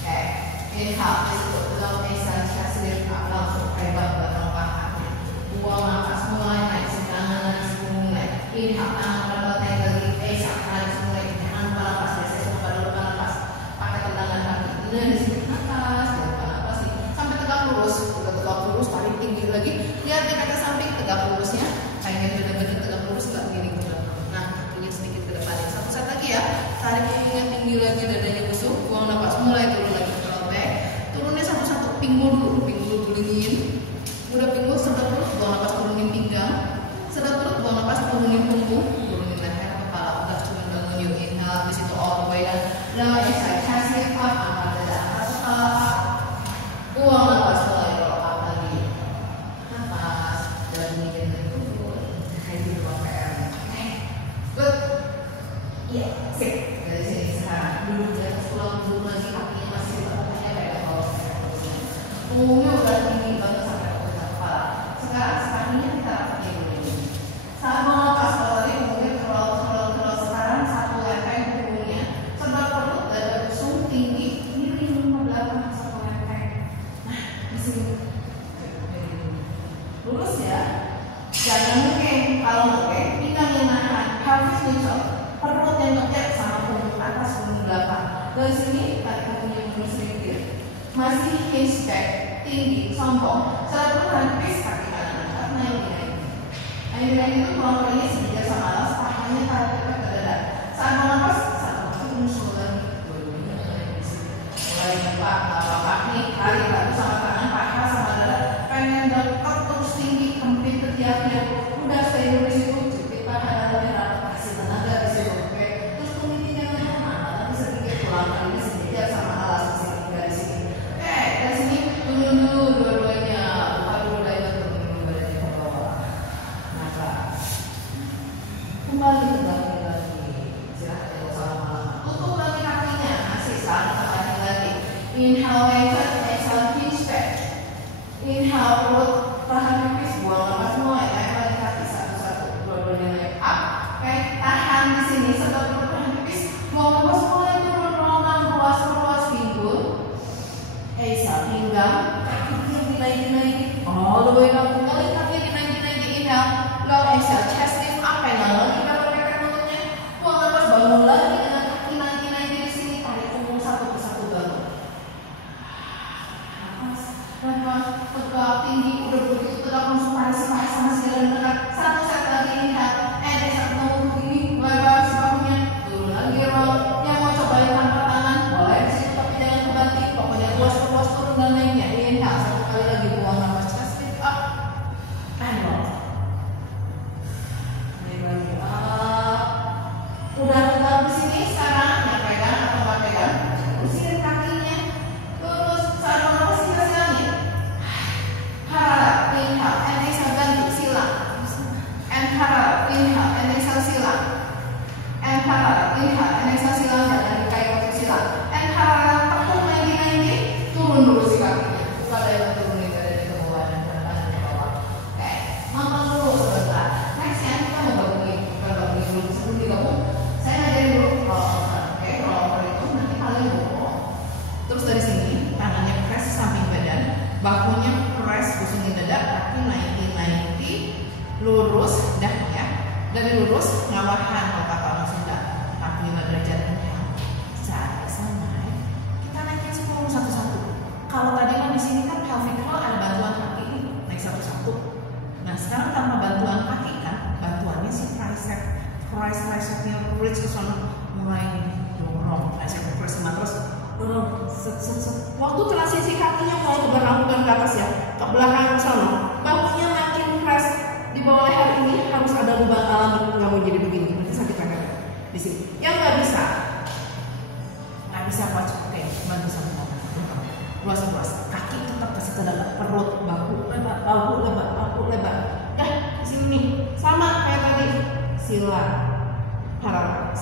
Oke, inhale di situ, pegang exhale, just lift up langsung pegang belakang paha. Buang napas mulai naik tangan mulai. Inhale tangan merambat naik lagi. Exhale tarik mulai. Jangan lupa napas biasanya suka pada lupa napas. Pakai tendangan kaki. Ini di sini napas, lupa napas nih. Sampai tegak lurus. Udah tegak lurus, tarik tinggi lagi. Lihat di kaki samping tegak lurusnya. Pengen bener-bener tegak lurus nggak begini gitu. Nah, ini sedikit ke depan. 1 set lagi ya. Tarik punggungnya tinggi lagi, dadanya busuk. Buang napas mulai turun lagi ke back. Turunnya satu-satu. Pinggul dulu, gulingin. Udah pinggul sedot perut, buang napas turunin pinggang. Sedot perut, buang napas turunin punggung, turunin leher, kepala. Udah cuma bangun yuk. Inhale di situ all the way dan exhale chest lift up, angkat dada, angkat kepala up. Buang napas mulai roll up lagi. Napas dan begini turun. Kayak gitu PR. Oke, good. Iya, sip. Dari sini sekarang duduk di atas tulang, duduk lagi kakinya masih di tengahnya kayak kalau punggungnya udah tinggi banget sampai ke kepala. Sekarang kakinya kita rapiin dulu. Saat mau lepas, kalau tadi punggungnya curl. Sekarang 1 lempeng punggungnya. Sedot perut, dada busung tinggi. Miring ke belakang 1 lempeng. Nah, di sini. Lurus ya. Jangan ngekeng. Kalau ngekeng, pinggang yang nahan. Pelvis neutral. Perut yang ngejar sama punggung atas, punggung belakang. Dari sini, tarik punggungnya mundur sedikit. Masih hinge back. Tinggi, sombong, selalu berhenti kaki kanan angkat naik itu kelompoknya sejajar sama alas, pahanya tarik dekat ke dada. Saat mau napas, 1 kaki muncul lagi, dua-duanya mulai di sini. Mulai buka, nggak apa-apa nih, tarik batu sama tangan, paha sama dada. Pengen dekat terus tinggi, kempit ketiaknya. Udah stay dulu di situ, jepit paha dalam merah, kasih tenaga di situ. Oke, terus tumitin yang lama, nanti sedikit pulang kali ini sejajar sama alas di sini, dari sini. Dari sini turun dulu dua-duanya, buka dulu lagi. Istirahat sama. Tutup lagi kakinya. Masih sama lagi. Inhale, wake, exhale, hinge back. Inhale, perut, tahan pipis, buang lepas semua. Naik lagi kaki satu-satu. Dua-duanya naik up. Oke, tahan di sini. Setelah perut tahan pipis, buang lepas mulai turun roman, ruas pinggul. Exhale, pinggang. Kaki dinaik. All the way up. Kembali kaki dinaik. Inhale, long exhale, chest lift up, pegang lagi pegang mulutnya. Buang lepas, bangun lagi dengan kaki naik di sini. Tarik punggung satu persatu bangun. Lepas, tegak tinggi, udah begitu tegak langsung panas sama segala berat. Satu set lagi inhale, exhale, bangun begini, lebar sebabnya. Turun lagi roll. Yang mau cobain tanpa tangan, boleh di situ tapi jangan kebanting. Pokoknya luas turun dan naiknya. Inhale, satu kali lagi buang nafas, chest lift up, and roll. Lagi up. Udah tegak di sini sekarang, yang pegang atau nggak pegang, terusin kakinya. Terus saat bernafas kita silangin. Harap, inhale, and exhale, ganti silang. And harap, inhale, and exhale, silang. And harap, inhale, and exhale, silang. Jangan kayak waktu silang. And harap, tepung lagi, turun dulu si kakinya. Bukan ada yang turunin dari ke bawah dan tangan ke bawah. Oke, makan dulu sebentar. Nextnya kita mau bangunin dulu. Sebelum digabung, saya ngajarin dulu roll over. Oke, roll over itu nanti kalian dulu. Terus dari sini, tangannya press samping badan, bahunya press pusingin dada, kaki naik, lurus, dah ya. Dari lurus, ngawahan kalau kata orang Sunda, 45 derajat inhale. Saat sama, kita naikin 10 satu-satu. Kalau tadi kan di sini kan pelvic curl ada bantuan kaki ini, naik satu-satu. Nah sekarang tanpa bantuan kaki kan, bantuannya si tricepnya bridge ke sana, mulai dorong, tricep press sama terus dorong, set. Waktu transisi kakinya mau ke belakang bukan ke atas ya, ke belakang ke sana, bahunya makin press di bawah leher ini harus ada lubang alami, nggak mau jadi begini, nanti sakit leher di sini. Yang nggak bisa pocong, oke, bantu sama luas, kaki tetap kasih tenaga, perut, bahu lebar. Dah di sini nih, sama kayak tadi, silang, harap,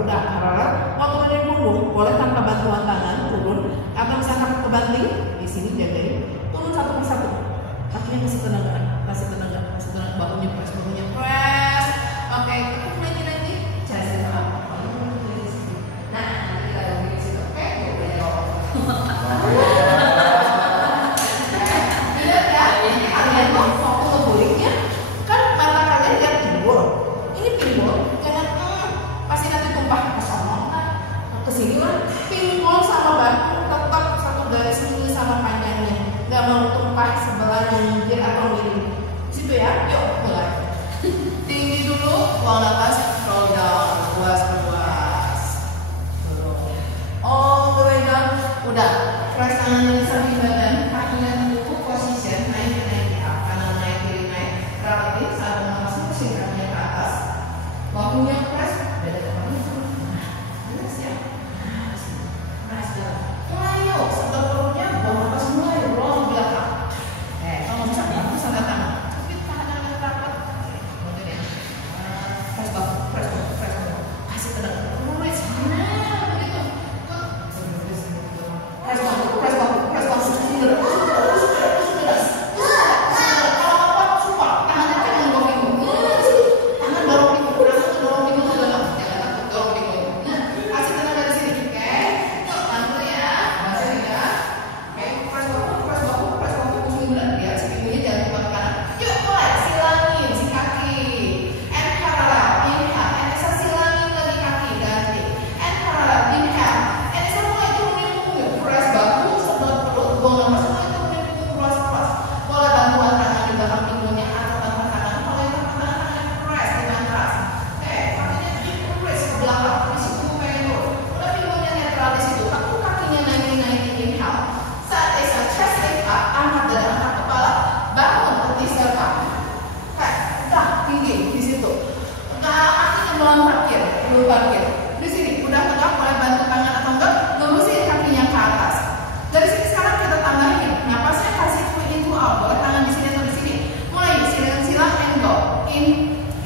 udah harap. Waktu dari punggung, boleh tanpa bantuan tangan turun, atau misalkan kebanting di sini jagain, turun satu persatu, kakinya kasih tenaga, bahunya press. Oke, tekuk nanti, chest up. Nah, nanti kita lagi di situ, oke? Lihat ya, ini kalian tuh fokus ke buliknya, kan mata kalian lihat pinggul. Ini pinggul, jangan pasti nanti tumpah ke sana, ke sini lah. Pinggul sama bahu tetap satu garis ini sama panjangnya, nggak mau tumpah sebelah nyinggir atau miring. Situ ya, yuk mulai. Tinggi dulu, buang nafas, roll down, luas. All the way down, udah. Press tangannya di samping badan, kakinya tertutup, position, naik kanan naik, kiri naik, rapatin saat bernafas, pusing kakinya ke atas, bahunya press, dada kepalanya turun. Nah, ya. Press down. Mulai yuk, setelah perutnya, buang nafas mulai, roll ke belakang. Kalau bisa bantu sampai tangan, tapi tangannya rapat. Oke deh. Press bahu. Kasih tenaga. Press bahu.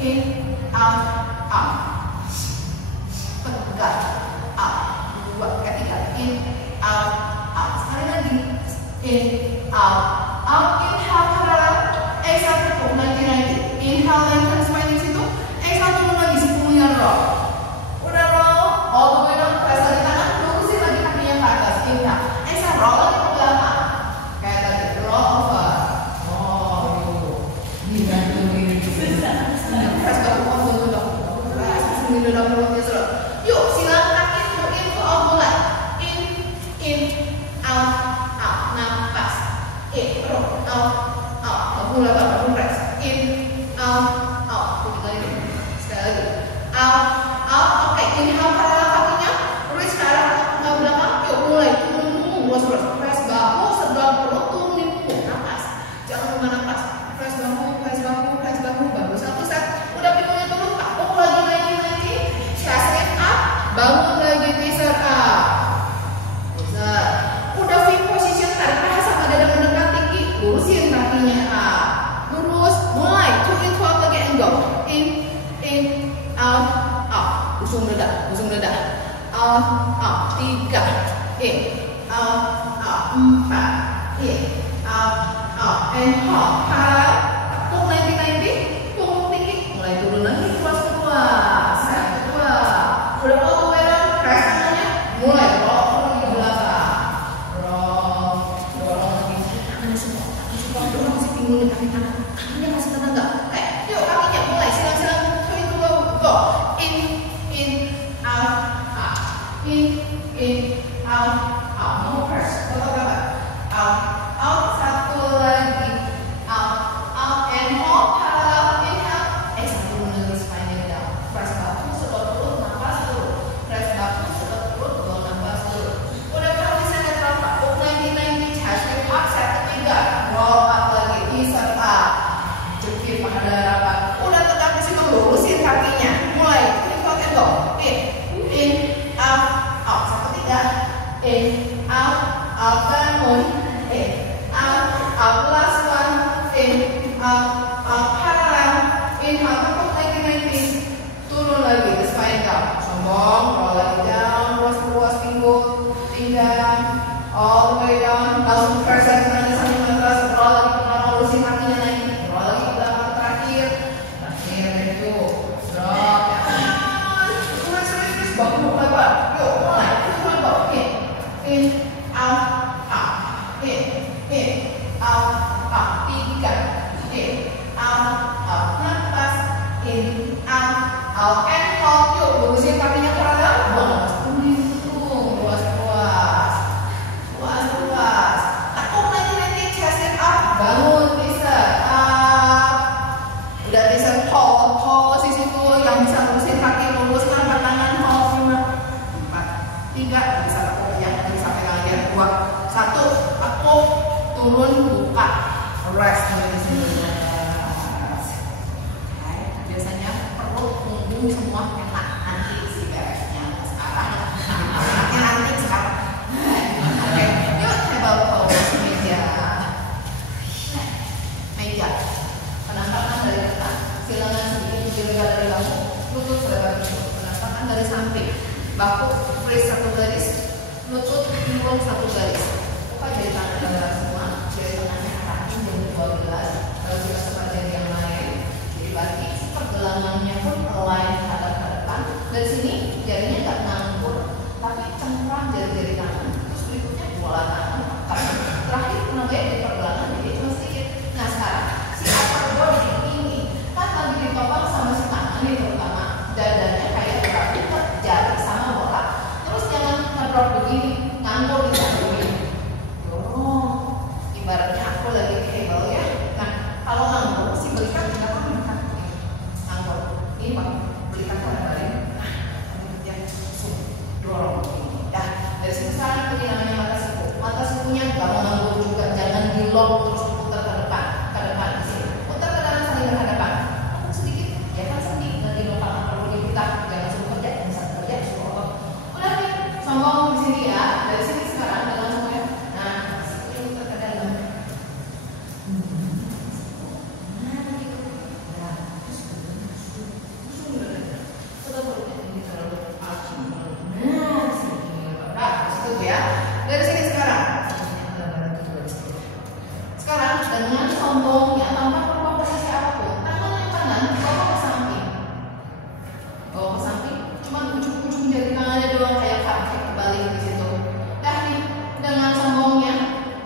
in, out, out, tegak, out, 2, ketiga, in, out, out. Sekali lagi, in, out, out, inhale parallel, exhale tekuk 90-90, inhale lengthen spine di situ, exhale turun lagi si punggungnya roll. Udah roll, all the way down, press lagi tangan, lurusin lagi kakinya ke atas, inhale, exhale roll lagi ke belakang, kayak tadi, roll over. Oh, dibantu ini, press bawah, press dalam perutnya sudah. Yuk, silakan kaki to in to out mulai. In, out, out, nafas. In, out, mulai baru press. In, out. Sekali lagi. Out, oke. Inhale paralel kakinya, reach ke arah belakang. Yuk, mulai turun punggung, luas. Press bahu sebelah perut, turunin punggung, nafas. Jangan lupa nafas. Press bahu, baru satu set. Udah pinggulnya turun, takut lagi. Chest up, bangun lagi, teaser up. Udah V position, tarik paha sama dada mendekat tinggi, lurusin kakinya up. Lurus, mulai, turn into out lagi and go. In, out. Usung dada. Out, 3. In, out, 4. In, out, and hop. Parallel, tekuk 90-90, punggung tinggi, mulai turun lagi, keluar. Udah all the way down, press tangannya, mulai roll lagi ke belakang. Dorong lagi. Tangannya semua, dorong si pinggulnya, kakinya masih tenaga. Yuk kakinya mulai, silang-silang turun to go. In, out. In, out. Mau press, berapa? Out, satu lagi. Out, and hold, parallel, inhale. Exhale, turun lagi spine-nya down. Press bahu, sebelah perut, nafas dulu. Press bahu, sebelah perut, bawa nafas dulu. Udah berapa bisa lihat berapa? 90-90, chest up, set ketiga. Roll up lagi, teaser up. Jepit paha rapat. Udah tegak di situ, lurusin kakinya. Mulai, in, go. In, out, satu tiga. In, out, bangun. In, out, last one. In, out, parallel. Inhale, tekuk 90-90. Turun lagi ke spine down. Sombong, roll lagi down, luas pinggul, pinggang, all the way down. Langsung press lagi tangannya sambil ngeras, roll lagi ke belakang, lurusin kakinya naik, roll lagi ke belakang terakhir, itu, drop, terus bahu lebar, yuk mulai, in, out, in, out, 3, in, out, nafas, in, out, and hold. Yuk, lurusin kakinya paralel, buang nafas, luas. Takut nanti chest up, bangun, teaser up. Udah teaser hold posisi itu yang bisa lurusin kaki, lurus, angkat tangan, hold 5, 4, 3, bisa takut yang bisa pegang lagi, 2, 1, takut, turun, buka, rest di sini. Biasanya perut, punggung semua enak, nanti sih beresnya sekarang. Nanti sekarang. Oke, yuk table pose meja. Penampakan dari depan, silangan sedikit juga dari bahu, lutut selebar pinggul. Penampakan dari samping, bahu raise 1 garis, lutut pinggul 1 garis. Buka jari tangan dalam semua, jari tangannya arahin jari 12. Kalau kita sempat jari yang lain, jadi balik pergelangannya pun align hadap ke depan. Dari sini jarinya nggak nganggur, tapi cengkram jari-jari tangan. Terus berikutnya bola tangan. Terakhir tenaganya di pergelangan, jadi cuma sedikit. Nah sekarang si upper body ini kan lagi ditopang sama si tangan nih, terutama dadanya kayak berarti jari sama bola. Terus jangan ngedrop begini, nganggur di sana begini. Ibaratnya aku lagi table ya. Nah kalau nganggur si belikan tidak akan menekan. Nganggur ini pak belikan balik. Nah kemudian langsung dorong begini. Dah dari sini sekarang begini namanya mata siku. Mata sikunya nggak mau nganggur juga, jangan di lock terus putar ke depan di sini. Putar ke dalam saling berhadapan. Aku sedikit, ya kan sedih nanti lupa nggak perlu diputar. Jangan suruh kerja, bisa kerja suruh apa. Udah nih, sombong di sini ya. Dari sini sekarang dengan semuanya. Nah, sikunya putar ke dalam. Nah, gitu. Nah, terus Cuma ujung-ujung jari tangannya doang kayak kaki kebalik di situ. Dah nih, dengan sombongnya,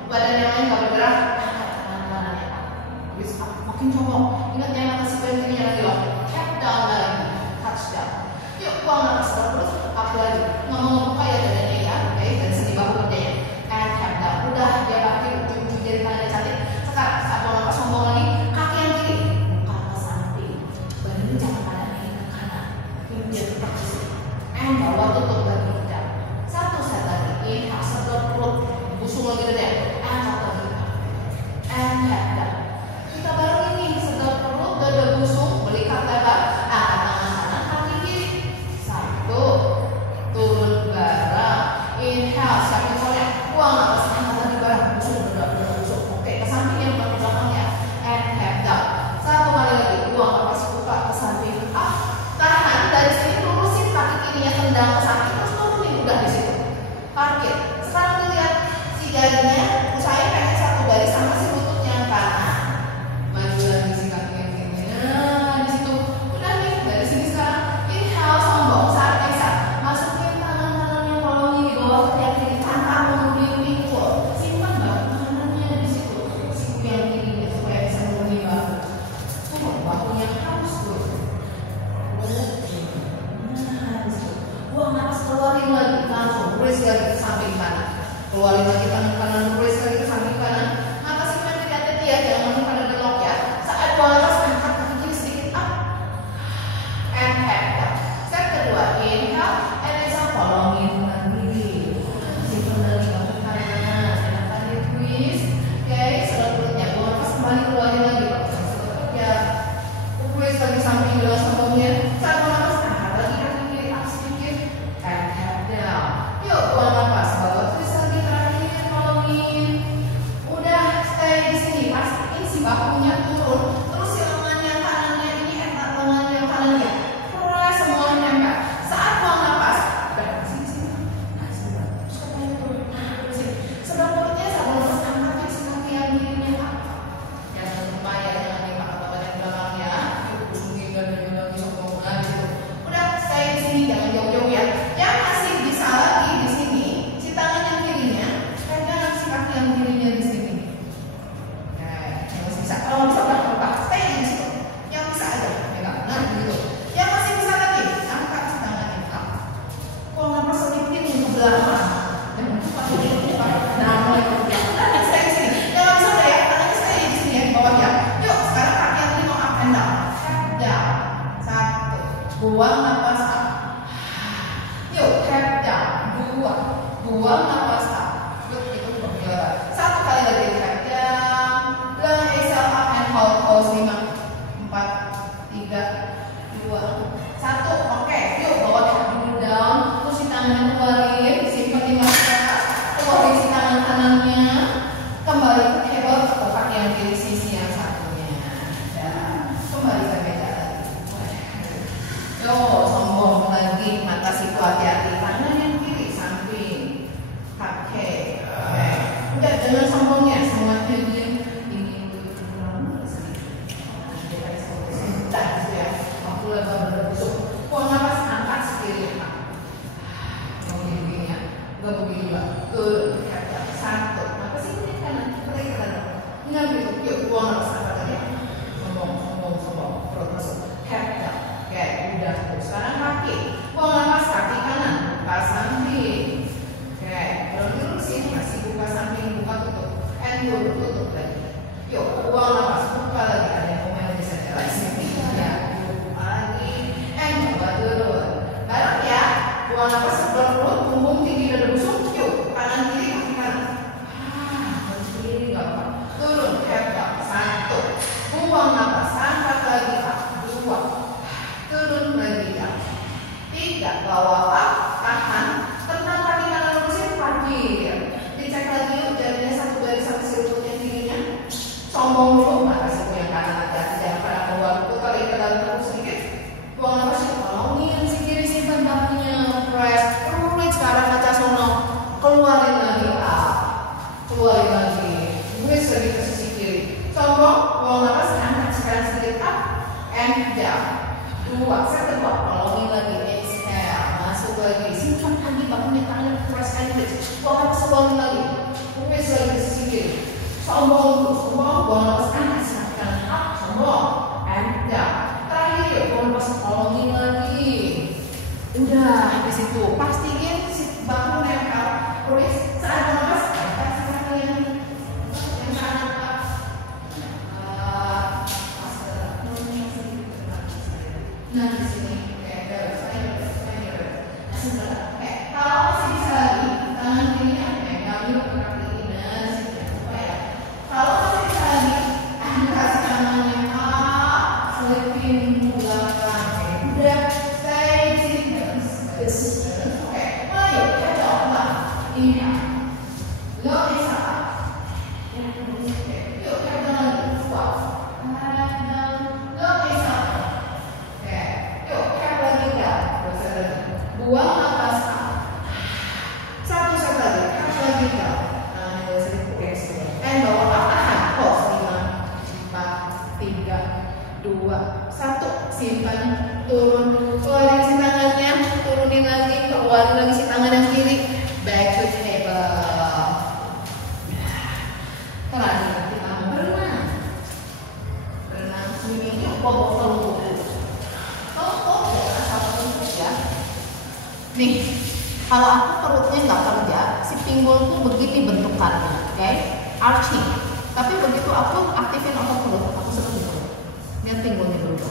badan yang lain nggak bergerak, angkat tangan kanannya up. Bis up, makin sombong. Ingat jangan kasih pentingnya lagi loh. Tap down lagi, touch down. Yuk, buang nafas terus, up lagi. Nggak mau ngebuka ya dadanya ya, oke? Dan sini bahu kerjanya. And tap down. Udah, dia kaki ujung-ujung jari tangannya cantik. Sekarang saat buang nafas sombong lagi, kaki yang kiri buka ke samping. Badannya jangan kanan ke kanan. Ini dia tetap di sini. And bawa tutup lagi hidap. Satu set lagi. Inhale, sedot perut, busung lagi dada. Angkat lagi. And tap down. Kita bareng ini sedot perut, dada busung, belikat lebar. Angkat tangan kanan, kaki kiri. Satu, turun bareng. Inhale, siapin solnya. Buang nafas, angkat lagi bareng. Busung, dada busung. Oke, ke samping yang bukan ke belakang ya. And tap down. Satu kali lagi. Buang nafas, buka ke samping. Tahan dari sini, lurusin kaki kirinya, tendang ke samping, terus turunin udah di situ. Parkir. Sekarang lihat si jarinya, usahain pengen satu garis sama si lututnya yang kanan. Maju lagi si kaki yang kiri. Nah, di situ. Udah nih, dari sini sekarang. Inhale, sombong, saat bisa. Masukin tangan kanannya kolongnya di bawah kaki kiri tanpa mengunduh pinggul. Simpan bahu kanannya di situ. Siku yang kirinya supaya bisa mengunduh bahu. Tuh, bahunya harus tuh. Nah, di situ. Buang nafas, keluarin lagi, langsung brace lagi ke samping kanan. Keluarin lagi tangan kanan, brace lagi ke samping kanan. Nafas yang hati-hati ya, jangan langsung pada delok ya. Saat buang nafas, angkat kaki kiri sedikit up. And tap down. Step kedua, inhale, and exhale, kolongin lagi. Simpan lagi kaki kanan, enakan di twist. Oke, sedot perutnya, buang nafas kembali, keluarin lagi. Ya, brace lagi samping dengan sombongnya. Saat buang nafas, angkat lagi kaki kiri up sedikit. And tap down. Yuk, buang nafas, bawa twist lagi terakhir, kolongin. Udah, stay di sini. Pastiin si bahunya turun. Terus si lengan yang kanannya ini, lengan yang kanannya press semua nempel. Saat buang nafas, berada di sini. Nah, sini. Terus kepalanya turun. Nah, di sini. Sebelah perutnya, saat buang nafas, angkat si kaki yang kirinya up. Jangan lupa ya, jangan dimakan badan yang belakangnya. Mungkin dadanya lagi sombong gitu. Udah, stay di sini, jangan jauh-jauh ya. Yang masih bisa lagi di sini, si tangan yang kirinya, pegang si kaki yang kirinya di sini. Nah, yang masih bisa. Kalau bisa berapa? Stay di situ. Yang bisa aja pegang. Nah, gitu. Yang masih bisa lagi, angkat si tangannya up. Kalau nggak pas sedikit ke belakang. Jangan lupa di depan. Nah, mulai ke belakang. Nah, stay di sini. Yang nggak bisa ya, tangannya stay di sini ya di bawah ya. Yuk, sekarang kaki yang kiri mau up and down. Tap down. Satu. Buang nafas up. Yuk, tap down. Dua. Buang nafas up. Yuk, itu bergerak. Satu kali lagi tap down. Long exhale up and hold. Pause 5, 4, 3, 2, 1. Oke, yuk bawa kaki dulu down. Terus si tangannya keluarin. Simpan di mata. Keluarin si tangan kanannya. Kembali ke table atau kaki yang kiri sisi yang satunya. Dan kembali ke meja lagi. Yo, sombong lagi, mata siku hati-hati. Kanan yang kiri samping. Oke. Udah jangan sombongnya, semuanya diam. Ini kurang sedikit. Nah, gitu ya. Waktu lebar berbusuk. Buang nafas, angkat sekiri. Mau begini ya. Enggak begini juga. Turun. Satu. Nafas ini kanan. Kiri kanan. Ingat gitu. Yuk, buang nafas, angkat lagi. Sombong, sombong, sombong. Perut masuk. Tap down. Oke, udah tuh. Sekarang kaki. Buang nafas, kaki kanan. Buka samping. Oke, belum dulu sini. Masih buka samping, buka tutup. And dulu, tutup lagi. Yuk, buang nafas, buka lagi. Ada yang ngomel bisa jalan sini. Ya, buka lagi. And coba turun. Bareng ya. Buang nafas, sebelah perut, punggung tinggi dada busung. Yuk, kanan kiri, kaki kanan. Kiri nggak apa. Turun, tap down. Satu. Buang nafas, angkat lagi. Dua. Turun lagi ya. 3, bawa up, tahan, tendang kaki kanan lurusin, parkir. Dicek lagi yuk, jarinya satu garis sampai si lututnya kirinya. Sombong dulu, mata siku yang kanan aja. Jangan pada keluar lutut, kali ke dalam terus sedikit. Buang nafas, kolongin si kiri, simpan kakinya, press, rulit sekarang kaca sono. Keluarin lagi up, keluarin lagi, brace lagi ke sisi kiri. Sombong, buang nafas, angkat sekarang sedikit up and down. 2, set kedua, kolongin lagi, exhale. sombong, buang nafas, angkat kaki kanan up, sombong, and down. Terakhir yuk, buang nafas, tolongin lagi. Udah di situ, pastiin si bahu nempel. Terus saat buang nafas, angkat kaki yang kanan up. Nah di sini, kalau masih bisa lagi, tangan kirinya pegang dulu ke kaki ini. Nah di sini, supaya kalau masih bisa lagi, kasih tangannya up, selipin ke belakang. Udah, stay di sini. Oke, ayo kita coba. Ini, lo bisa. Yuk kita lagi, squat. Lo bisa. Oke, yuk kita lagi down. Buang nafas. Satu set lagi, kasih lagi down. Nah, ini dari sini sini. And bawa tahan, pause 5, 4, 3, 2, 1. Simpan, turun, keluarin si tangannya, turunin lagi, keluarin lagi si tangan yang kiri. Back to table. Terakhir kita berenang. Berenang swimming yuk, bawa peluk dulu. Peluk ya, asal peluk ya. Nih. Kalau aku perutnya nggak kerja, si pinggul tuh begini bentukannya, oke? Arching. Tapi begitu aku aktifin otot perut, aku seneng perut. Lihat pinggulnya berubah.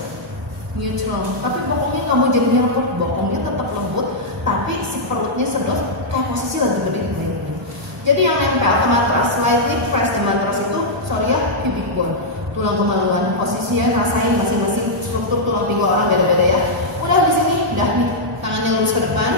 Neutral. Tapi bokongnya nggak mau jadi lembut, bokongnya tetap lembut, tapi si perutnya sedot kayak posisi lagi berdiri. Jadi yang nempel ke matras, slightly press di matras itu, sorry ya, pubic bone, tulang kemaluan. Posisinya rasain masing-masing struktur tulang pinggul orang beda-beda ya. Udah di sini, udah nih, tangannya lurus ke depan.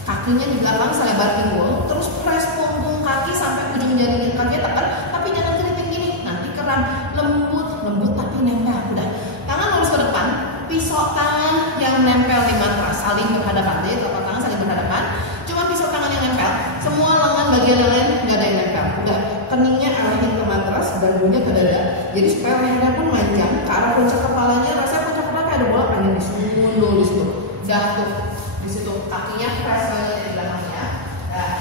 Kakinya di belakang selebar pinggul, terus press punggung kaki sampai ujung jari kakinya tekan, tapi jangan keriting gini, nanti kram. Lembut tapi nempel. Udah, tangan lurus ke depan, pisau tangan yang nempel di matras saling berhadapan. Jadi telapak tangan saling berhadapan, cuma pisau tangan yang nempel. Semua lengan bagian yang lain nggak ada yang nempel. Udah, keningnya arahin ke matras, bahunya ke dada. Jadi supaya lehernya pun manjang ke arah puncak kepalanya. Rasanya puncak kepala kayak ada bola pengen disundul di situ. Udah tuh. Di situ kakinya press banget dari belakangnya. Nah,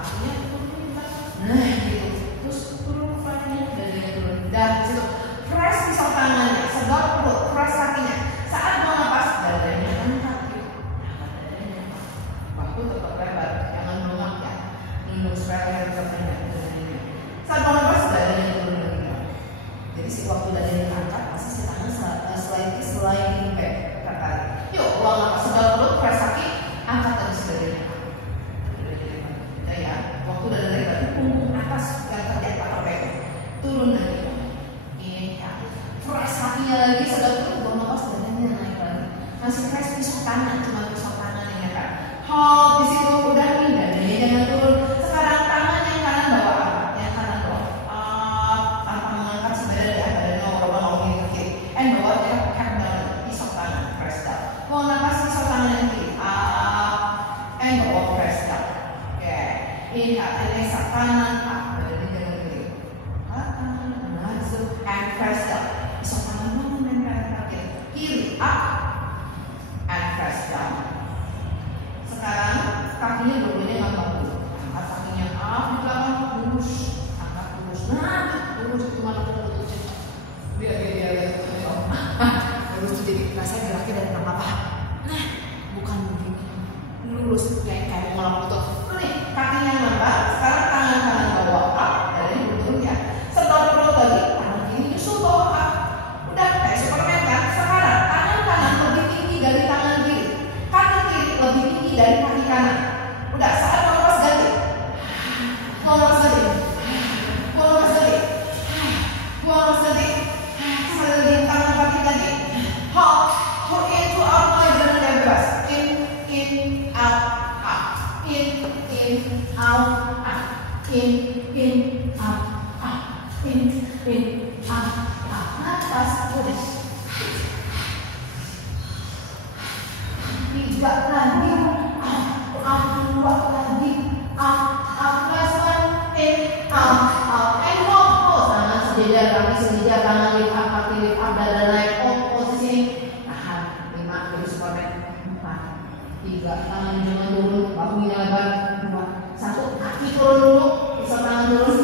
kakinya turun di belakang. Nah, gitu. Terus turun kepalanya, dadanya turun. Dan di situ press pisau tangannya, sedot perut, press kakinya. Saat mau nafas, dadanya angkat gitu. Dadanya angkat. Bahu tetap lebar, jangan bengak ya. Nunduk supaya leher tetap pendek. Saat mau nafas, dadanya turun lagi. Jadi si waktu dadanya angkat, pasti si tangan sliding back tertarik. Yuk, buang nafas, sedot perut, press kaki. Angkat dari dadanya. Ya, waktu dada dari berarti punggung atas yang terjadi atau pegang. Turun lagi. Ini ya. Press kakinya lagi, sedot perut, buang nafas, dadanya naik lagi. Masih press pisau kanan, cuma pisau kanan yang kan. Hold di situ, udah nih, dadanya jangan turun. Sekarang tangan yang kanan bawa apa? Yang kanan bawa up, tanpa mengangkat si badan ya, badannya ngomong ke kiri. And bawa dia cap down, pisau kanan, press down. Buang nafas, pisau tangan yang kiri. And bawa press down. Oke, inhale, exhale kanan up, badannya jangan kiri. Masuk and press down. Pisau tangan mana nempel kaki kiri up and press down. Sekarang kakinya dua-duanya nggak bagus. Angkat kakinya up di belakang, lurus, angkat lurus. Nah, lurus itu mana lurusnya? Biar lurus jadi rasanya geraknya dari apa-apa. Nah, bukan begini. Lurus kayak mau ngelap lutut. Nih, kakinya nambah. Sekarang tangan kanan bawa up, dari lutut ya. Sedot perut lagi, tangan kiri nyusul bawa up. Udah kayak Superman kan? Sekarang tangan kanan lebih tinggi dari tangan kiri, kaki kiri lebih tinggi dari kaki kanan. Udah, saat nafas ganti. Buang nafas ganti. Buang nafas ganti. Buang nafas ganti. Sekali lagi tangan kaki lagi. Hold. Put in to out, mulai berenang dan bebas. In, out, up. In, out, up. In, out, up. In, out, up. Nafas, udah. Tiga lagi. Up, dua lagi. Up, last one. In, out, and hold. Tangan sejajar, kaki sejajar, tangan lift up, kaki lift up, dada naik. Posisi tahan. 5, jadi Superman. 4, 3, tangan jangan turun, bahunya lebar. 2, 1, kaki turun dulu, pisau tangan turun.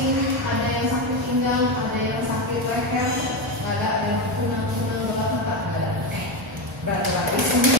pusing, ada yang sakit pinggang, ada yang sakit leher, nggak ada yang kunang-kunang